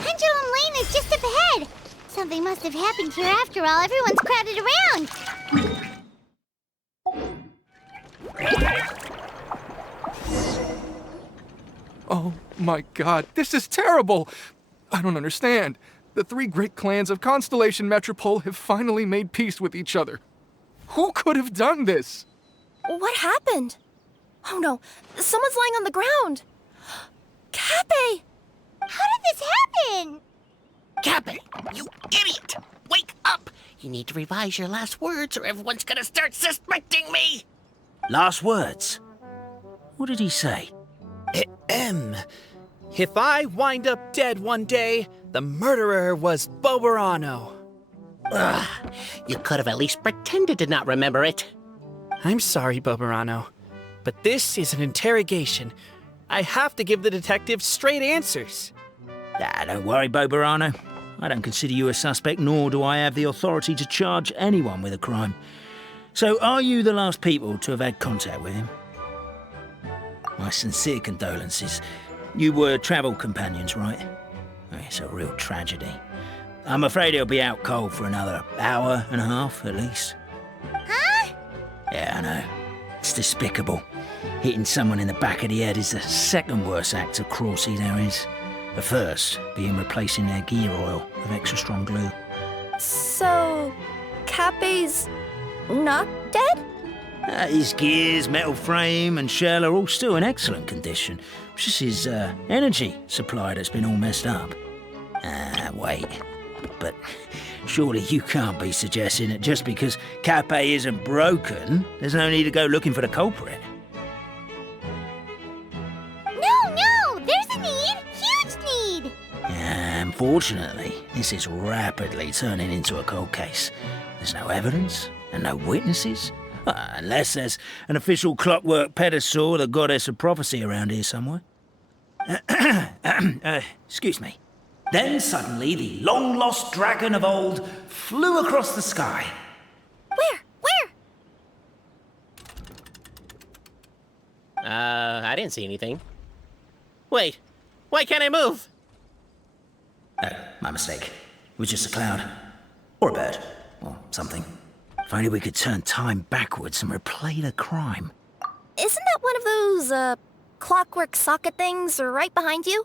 Pendulum Lane is just up ahead. Something must have happened here after all. Everyone's crowded around. Oh my god, this is terrible! I don't understand. The three great clans of Constellation Metropole have finally made peace with each other. Who could have done this? What happened? Oh no, someone's lying on the ground. Cappe! How did this happen? Cappe, you idiot! Wake up! You need to revise your last words or everyone's gonna start suspecting me! Last words? What did he say? If I wind up dead one day, the murderer was Boberano. Ugh, you could have at least pretended to not remember it. I'm sorry, Boberano, but this is an interrogation. I have to give the detective straight answers. Don't worry, Boberano. I don't consider you a suspect, nor do I have the authority to charge anyone with a crime. So, are you the last people to have had contact with him? My sincere condolences. You were travel companions, right? It's a real tragedy. I'm afraid he'll be out cold for another hour and a half, at least. Huh? Yeah, I know. It's despicable. Hitting someone in the back of the head is the second worst act of cruelty there is. The first being replacing their gear oil with extra strong glue. So, Cappe's not dead? His gears, metal frame and shell are all still in excellent condition. It's just his energy supply that's been all messed up. Wait. But surely you can't be suggesting that just because Cappe isn't broken, there's no need to go looking for the culprit. No, there's a need. Huge need. Unfortunately, this is rapidly turning into a cold case. There's no evidence and no witnesses. Unless there's an official clockwork pedestal or the goddess of prophecy around here somewhere. Excuse me. Then suddenly the long-lost dragon of old flew across the sky. Where? I didn't see anything. Wait, why can't I move? Oh, my mistake. It was just a cloud. Or a bird. Or something. If only we could turn time backwards and replay the crime. Isn't that one of those, clockwork socket things right behind you?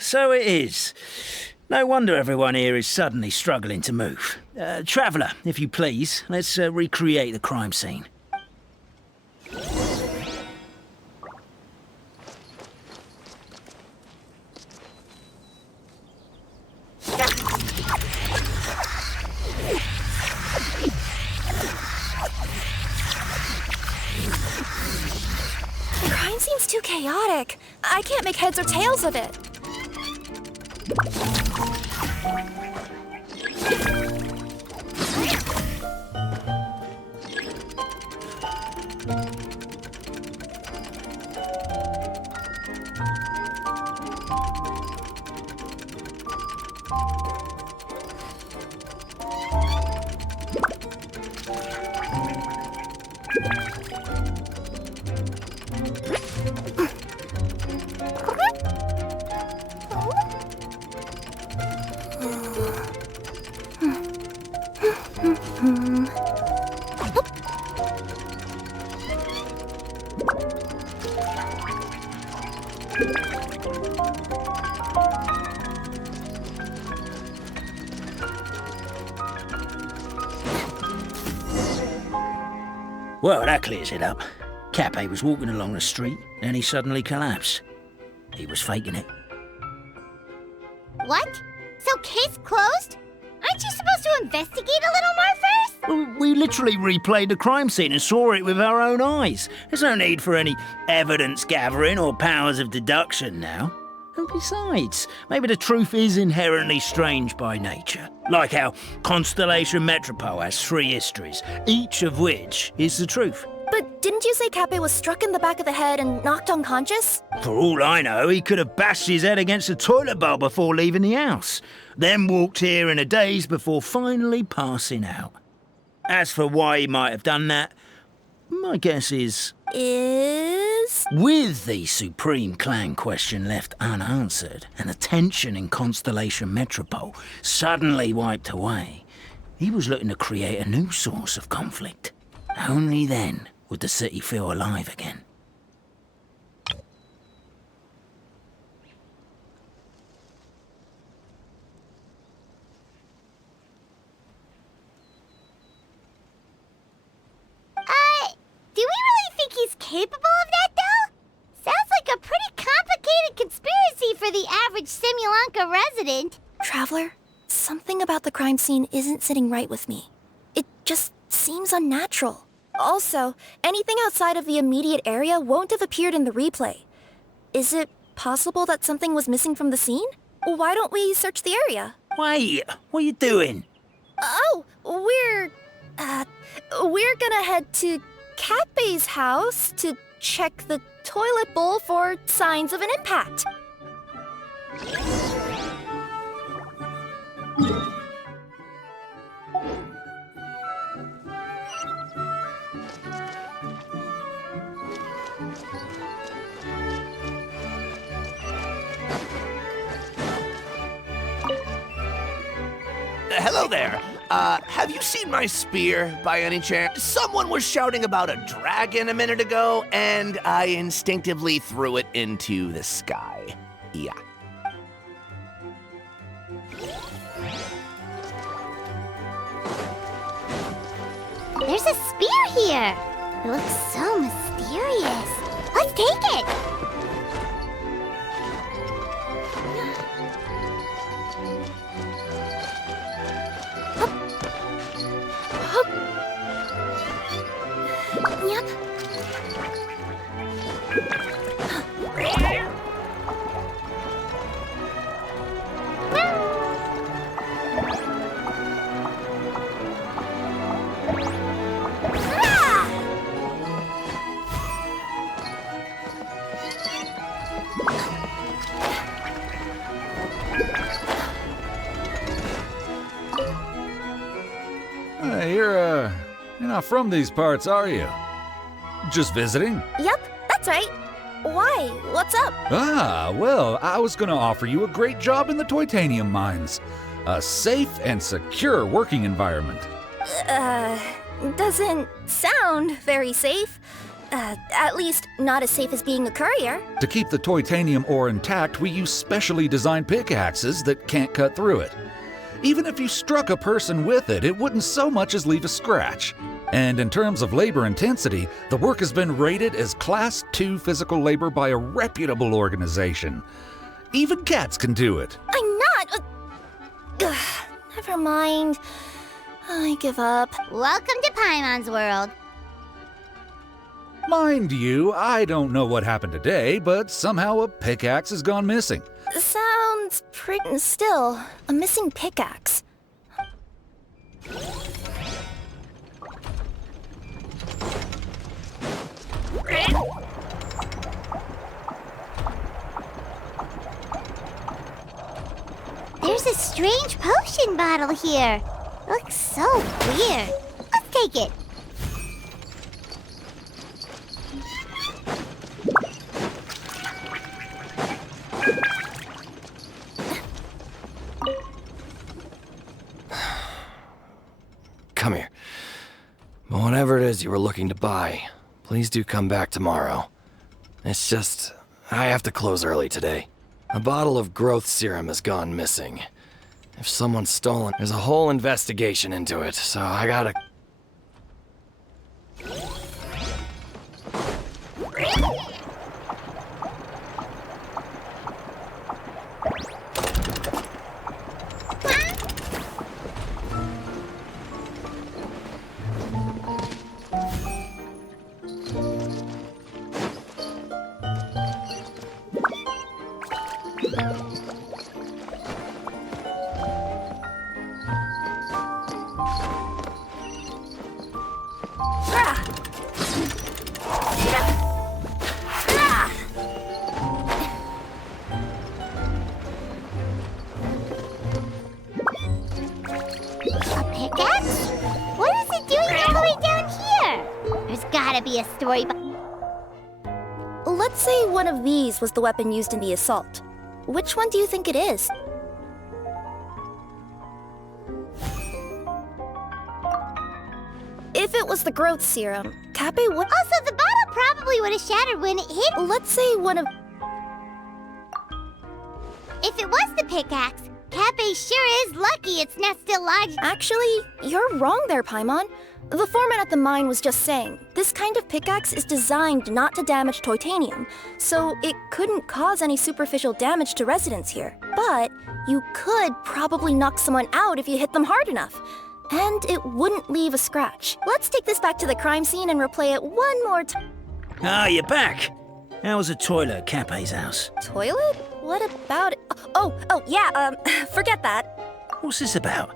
So it is. No wonder everyone here is suddenly struggling to move. Traveller, if you please, let's recreate the crime scene. The crime seems too chaotic. I can't make heads or tails of it. Well, that clears it up. Cappe was walking along the street, then he suddenly collapsed. He was faking it. What? So case closed? Aren't you supposed to investigate a little more first? We literally replayed the crime scene and saw it with our own eyes. There's no need for any evidence gathering or powers of deduction now. And besides, maybe the truth is inherently strange by nature. Like how Constellation Metropole has 3 histories, each of which is the truth. But didn't you say Cappe was struck in the back of the head and knocked unconscious? For all I know, he could have bashed his head against a toilet bowl before leaving the house, then walked here in a daze before finally passing out. As for why he might have done that, my guess is... With the Supreme Clan question left unanswered and the tension in Constellation Metropole suddenly wiped away, he was looking to create a new source of conflict. Only then would the city feel alive again. Do we really think he's capable of that, though? Sounds like a pretty complicated conspiracy for the average Simulanka resident. Traveler, something about the crime scene isn't sitting right with me. It just seems unnatural. Also, anything outside of the immediate area won't have appeared in the replay. Is it possible that something was missing from the scene? Why don't we search the area? Wait, what are you doing? Oh, we're gonna head to Cappe's house to check the toilet bowl for signs of an impact. Hello there. Have you seen my spear by any chance? Someone was shouting about a dragon a minute ago, and I instinctively threw it into the sky. Yeah. There's a spear here. It looks so mysterious. Let's take it. Yep. You're not from these parts, are you? Just visiting? Yep, that's right. Why? What's up? Ah, well, I was gonna offer you a great job in the Titanium mines. A safe and secure working environment. Doesn't sound very safe. At least not as safe as being a courier. To keep the Titanium ore intact, we use specially designed pickaxes that can't cut through it. Even if you struck a person with it, it wouldn't so much as leave a scratch. And in terms of labor intensity, the work has been rated as Class 2 physical labor by a reputable organization. Even cats can do it. I'm not... never mind. I give up. Welcome to Paimon's world. Mind you, I don't know what happened today, but somehow a pickaxe has gone missing. Sounds pretty... Still, a missing pickaxe. There's a strange potion bottle here. Looks so weird. Let's take it. Come here. Whatever it is you were looking to buy, please do come back tomorrow. It's just, I have to close early today. A bottle of growth serum has gone missing. If someone's stolen, there's a whole investigation into it, so I gotta... pickaxe? What is it doing all the way down here? There's gotta be a story Let's say one of these was the weapon used in the assault. Which one do you think it is? If it was the growth serum, Cappe would... Also, the bottle probably would have shattered when it hit. Let's say one of... If it was the pickaxe, Cappe sure is lucky it's not still lodged. Actually, you're wrong there, Paimon. The foreman at the mine was just saying, this kind of pickaxe is designed not to damage titanium, so it couldn't cause any superficial damage to residents here. But you could probably knock someone out if you hit them hard enough. And it wouldn't leave a scratch. Let's take this back to the crime scene and replay it one more time. Ah, you're back. How was the toilet at Cappe's house? Toilet? What about it? Oh, yeah, forget that. What's this about?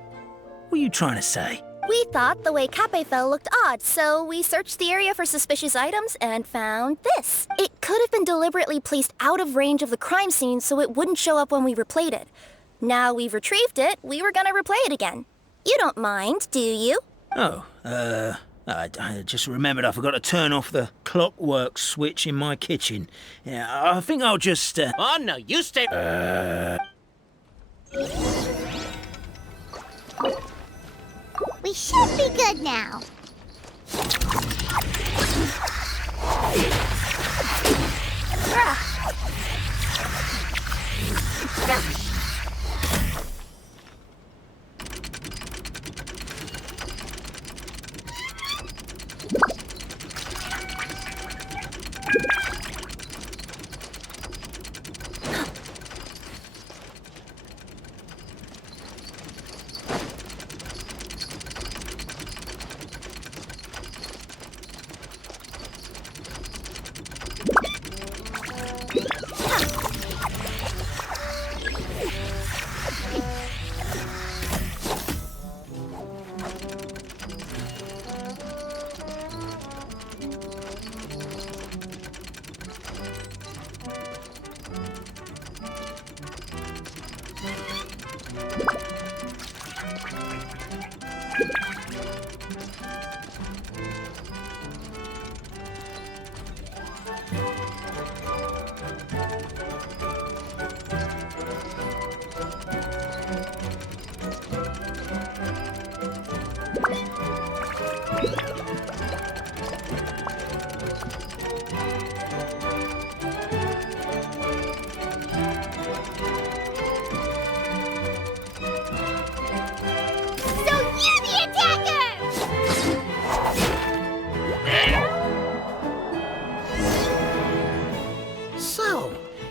What are you trying to say? We thought the way Cappe fell looked odd, so we searched the area for suspicious items and found this. It could have been deliberately placed out of range of the crime scene so it wouldn't show up when we replayed it. Now we've retrieved it, we were gonna replay it again. You don't mind, do you? Oh, I just remembered I forgot to turn off the clockwork switch in my kitchen. Yeah, I think I'll just, Oh, no, you stay... We should be good now.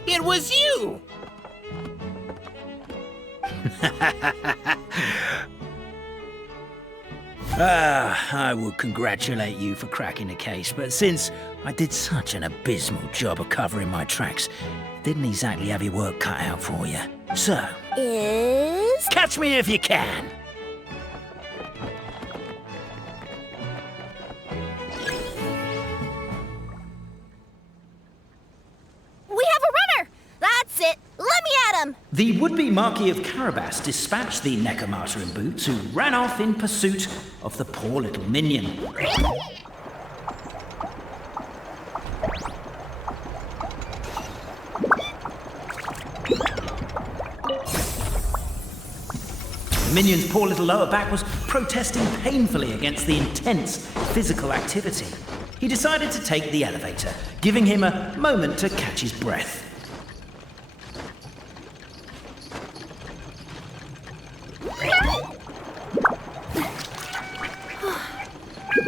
It was you! I would congratulate you for cracking the case, but since I did such an abysmal job of covering my tracks, didn't exactly have your work cut out for you. So... Catch me if you can! The would-be Marquis of Carabas dispatched the Necromata in boots, who ran off in pursuit of the poor little minion. The minion's poor little lower back was protesting painfully against the intense physical activity. He decided to take the elevator, giving him a moment to catch his breath.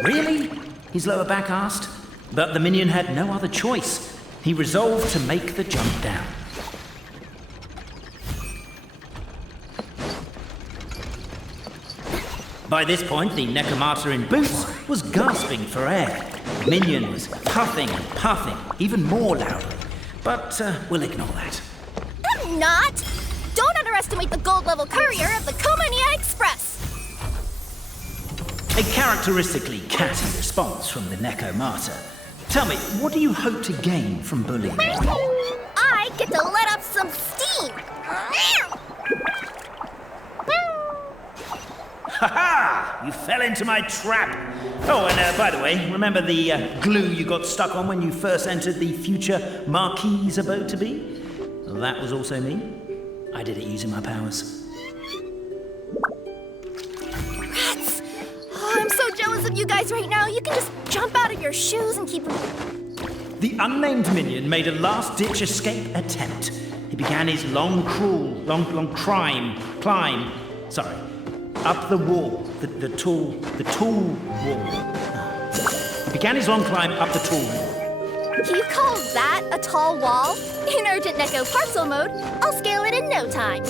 Really? His lower back asked. But the minion had no other choice. He resolved to make the jump down. By this point, the Necromata in boots was gasping for air. The minion was puffing and puffing, even more loudly. But we'll ignore that. I'm not! Don't underestimate the gold-level courier of the Komania Express! A characteristically catty response from the Necromata. Tell me, what do you hope to gain from bullying? I get to let off some steam! Ha-ha! You fell into my trap. Oh, and by the way, remember the glue you got stuck on when you first entered the future Marquis's abode to be? Well, that was also me. I did it using my powers. Rats! Oh, I'm so jealous of you guys right now. You can just jump out of your shoes and keep... The unnamed minion made a last-ditch escape attempt. He began his long climb, up the wall, the tall wall. He began his long climb up the tall wall. You call that a tall wall? In Urgent Neko Parcel mode, I'll scale it in no time.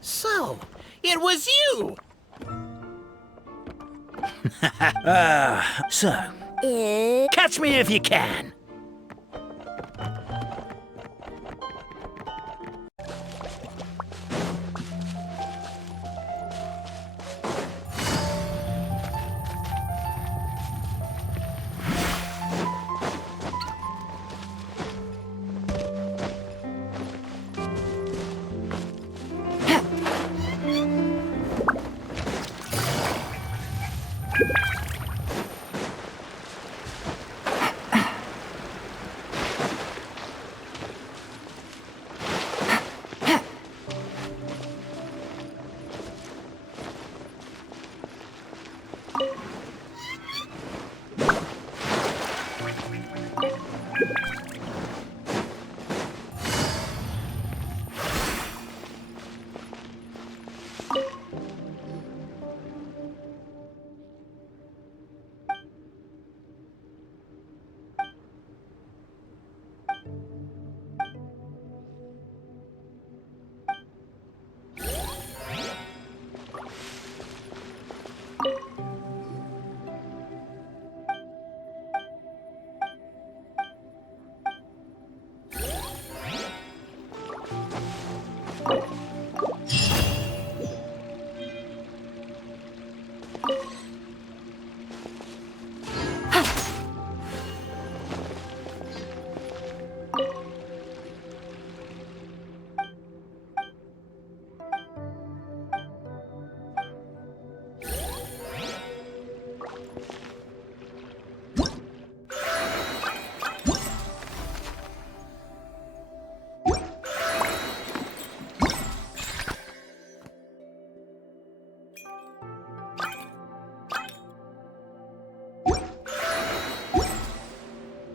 So, it was you! So, catch me if you can.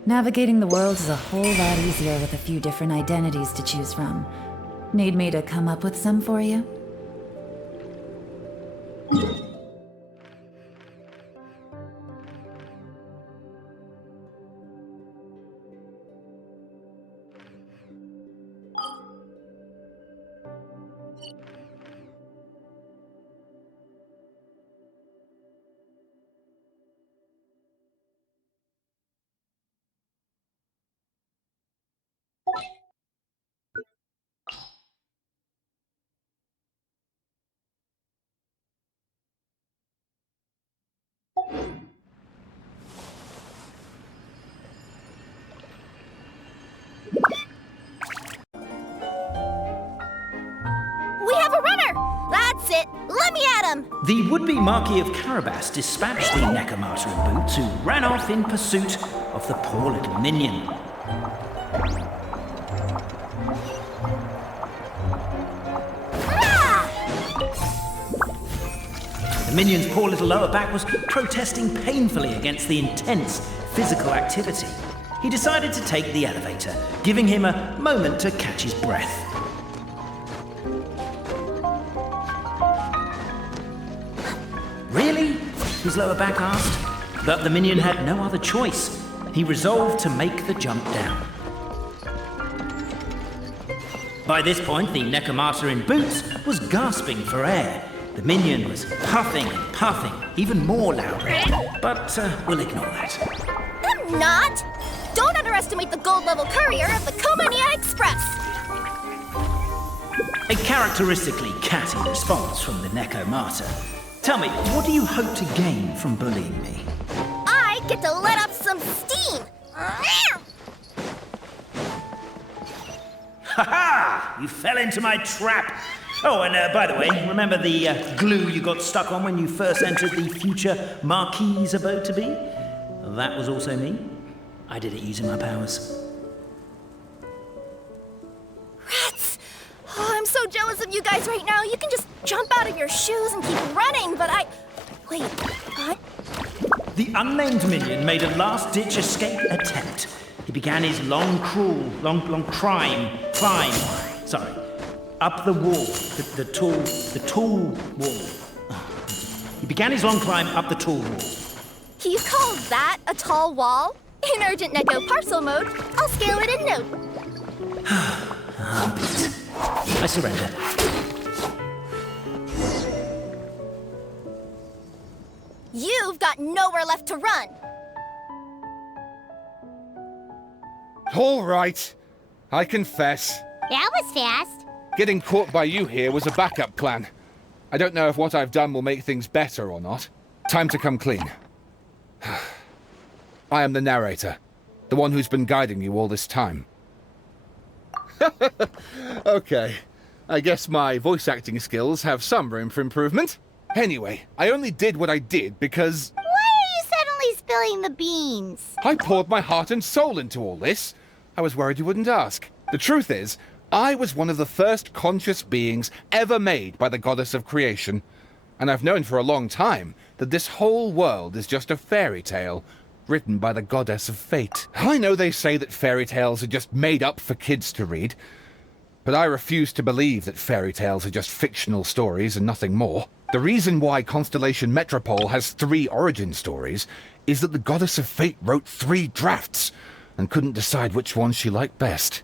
Navigating the world is a whole lot easier with a few different identities to choose from. Need me to come up with some for you? We have a runner! That's it! Let me at him! The would-be Marquis of Carabas dispatched the Nekomata in Boots, who ran off in pursuit of the poor little minion. The minion's poor little lower back was protesting painfully against the intense physical activity. He decided to take the elevator, giving him a moment to catch his breath. Really? His lower back asked. But the minion had no other choice. He resolved to make the jump down. By this point, the Nekomata in Boots was gasping for air. The minion was puffing and puffing, even more loudly. But we'll ignore that. I'm not! Don't underestimate the gold-level courier of the Komania Express! A characteristically catty response from the Neko Martyr. Tell me, what do you hope to gain from bullying me? I get to let off some steam! Ha-ha! You fell into my trap! Oh, and by the way, remember the glue you got stuck on when you first entered the future Marquis's abode-to-be? That was also me. I did it using my powers. Rats! Oh, I'm so jealous of you guys right now. You can just jump out of your shoes and keep running, but Wait, what? The unnamed minion made a last-ditch escape attempt. He began his long climb, up the wall, the tall wall. He began his long climb up the tall wall. You call that a tall wall? In urgent Neko parcel mode, I'll scale it in note. I surrender. You've got nowhere left to run. All right. I confess. That was fast. Getting caught by you here was a backup plan. I don't know if what I've done will make things better or not. Time to come clean. I am the narrator, the one who's been guiding you all this time. Okay, I guess my voice acting skills have some room for improvement. Anyway, I only did what I did because... Why are you suddenly spilling the beans? I poured my heart and soul into all this. I was worried you wouldn't ask. The truth is, I was one of the first conscious beings ever made by the goddess of creation. And I've known for a long time that this whole world is just a fairy tale written by the goddess of fate. I know they say that fairy tales are just made up for kids to read, but I refuse to believe that fairy tales are just fictional stories and nothing more. The reason why Constellation Metropole has 3 origin stories is that the goddess of fate wrote 3 drafts and couldn't decide which one she liked best.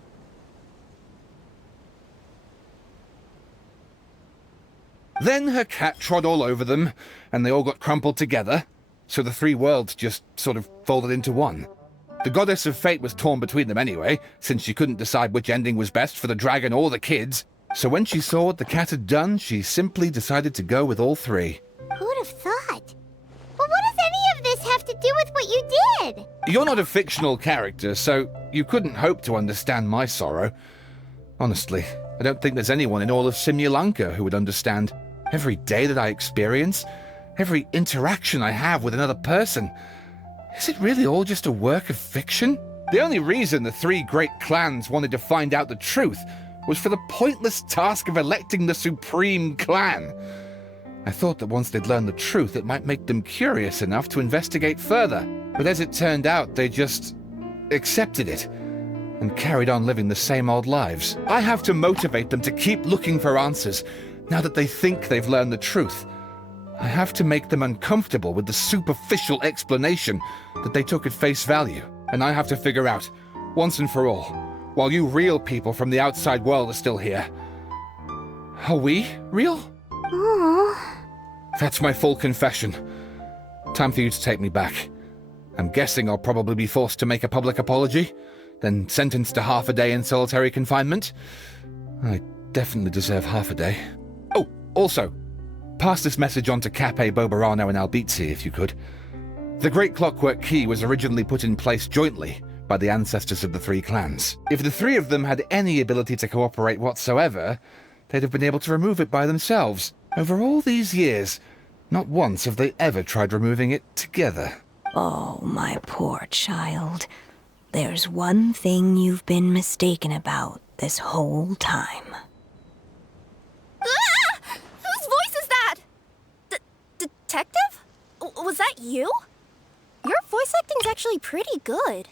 Then her cat trod all over them, and they all got crumpled together, so the 3 worlds just sort of folded into one. The goddess of fate was torn between them anyway, since she couldn't decide which ending was best for the dragon or the kids. So when she saw what the cat had done, she simply decided to go with all 3. Who'd have thought? But what does any of this have to do with what you did? You're not a fictional character, so you couldn't hope to understand my sorrow. Honestly, I don't think there's anyone in all of Simulanka who would understand. Every day that I experience, every interaction I have with another person, is it really all just a work of fiction? The only reason the 3 great clans wanted to find out the truth was for the pointless task of electing the supreme clan. I thought that once they'd learned the truth, it might make them curious enough to investigate further. But as it turned out, they just accepted it and carried on living the same old lives. I have to motivate them to keep looking for answers now that they think they've learned the truth. I have to make them uncomfortable with the superficial explanation that they took at face value. And I have to figure out, once and for all, while you real people from the outside world are still here, are we real? Aww. That's my full confession. Time for you to take me back. I'm guessing I'll probably be forced to make a public apology, then sentenced to half a day in solitary confinement. I definitely deserve half a day. Oh, also, pass this message on to Cape, Bobarano, and Albizzi, if you could. The Great Clockwork Key was originally put in place jointly by the ancestors of the 3 clans. If the 3 of them had any ability to cooperate whatsoever, they'd have been able to remove it by themselves. Over all these years, not once have they ever tried removing it together. Oh, my poor child. There's one thing you've been mistaken about this whole time. Ah! Whose voice is that? Detective? Was that you? Your voice acting's actually pretty good.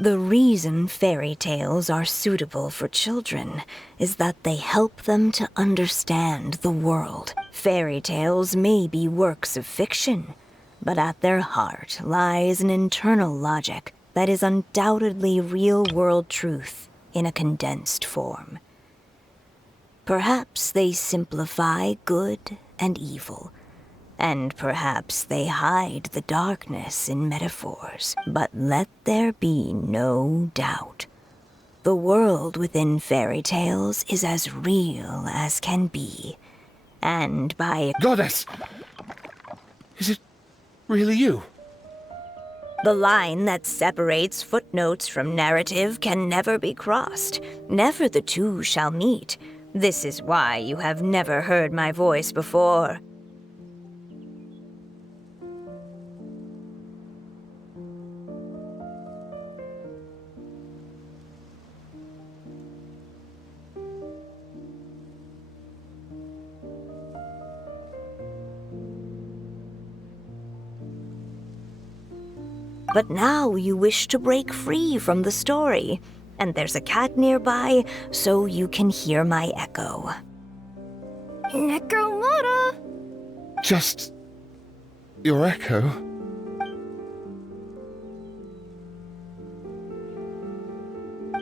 The reason fairy tales are suitable for children is that they help them to understand the world. Fairy tales may be works of fiction, but at their heart lies an internal logic that is undoubtedly real-world truth in a condensed form. Perhaps they simplify good and evil, and perhaps they hide the darkness in metaphors. But let there be no doubt. The world within fairy tales is as real as can be. And by... Goddess! Is it really you? The line that separates footnotes from narrative can never be crossed. Never the two shall meet. This is why you have never heard my voice before. But now you wish to break free from the story, and there's a cat nearby, so you can hear my echo. Necromora! Just your echo?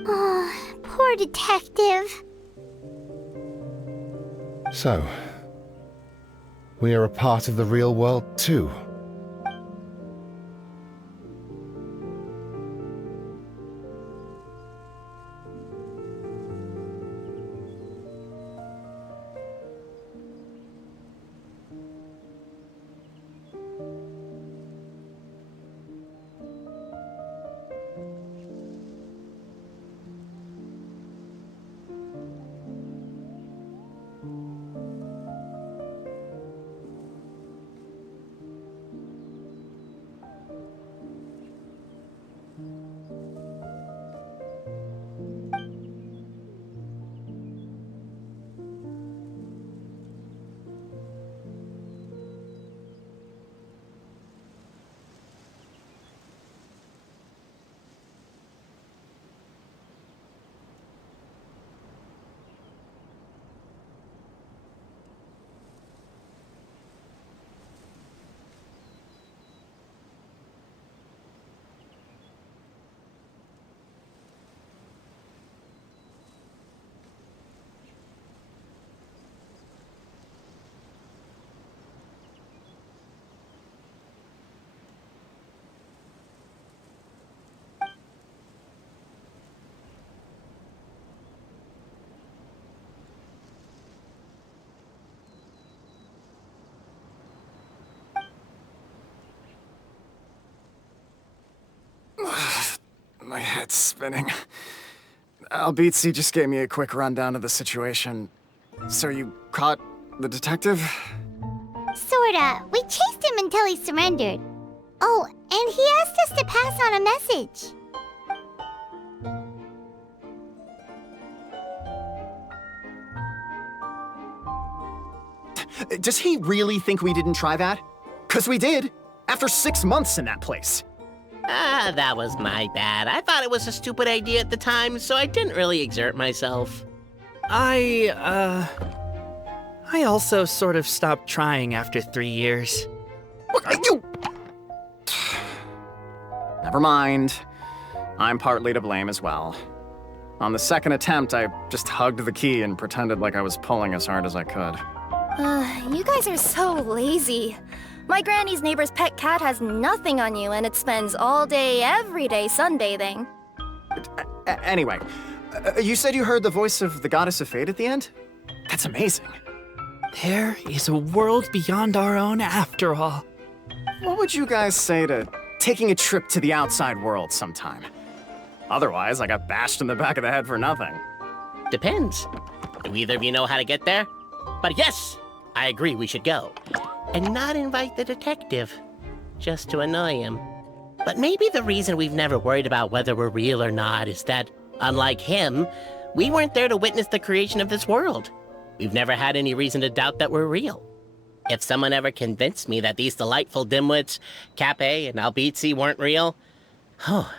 Oh, poor detective. So, we are a part of the real world too. My head's spinning. Albizzi just gave me a quick rundown of the situation. So you caught the detective? Sorta. We chased him until he surrendered. Oh, and he asked us to pass on a message. Does he really think we didn't try that? 'Cause we did, after 6 months in that place. That was my bad. I thought it was a stupid idea at the time, so I didn't really exert myself. I also sort of stopped trying after 3 years. You... Never mind. I'm partly to blame as well. On the second attempt, I just hugged the key and pretended like I was pulling as hard as I could. You guys are so lazy. My granny's neighbor's pet cat has nothing on you, and it spends all day, every day sunbathing. Anyway, you said you heard the voice of the Goddess of Fate at the end? That's amazing. There is a world beyond our own after all. What would you guys say to taking a trip to the outside world sometime? Otherwise, I got bashed in the back of the head for nothing. Depends. Do either of you know how to get there? But yes, I agree we should go. And not invite the detective, just to annoy him. But maybe the reason we've never worried about whether we're real or not is that, unlike him, we weren't there to witness the creation of this world. We've never had any reason to doubt that we're real. If someone ever convinced me that these delightful dimwits, Cape and Albizzi, weren't real, oh,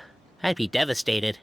I'd be devastated.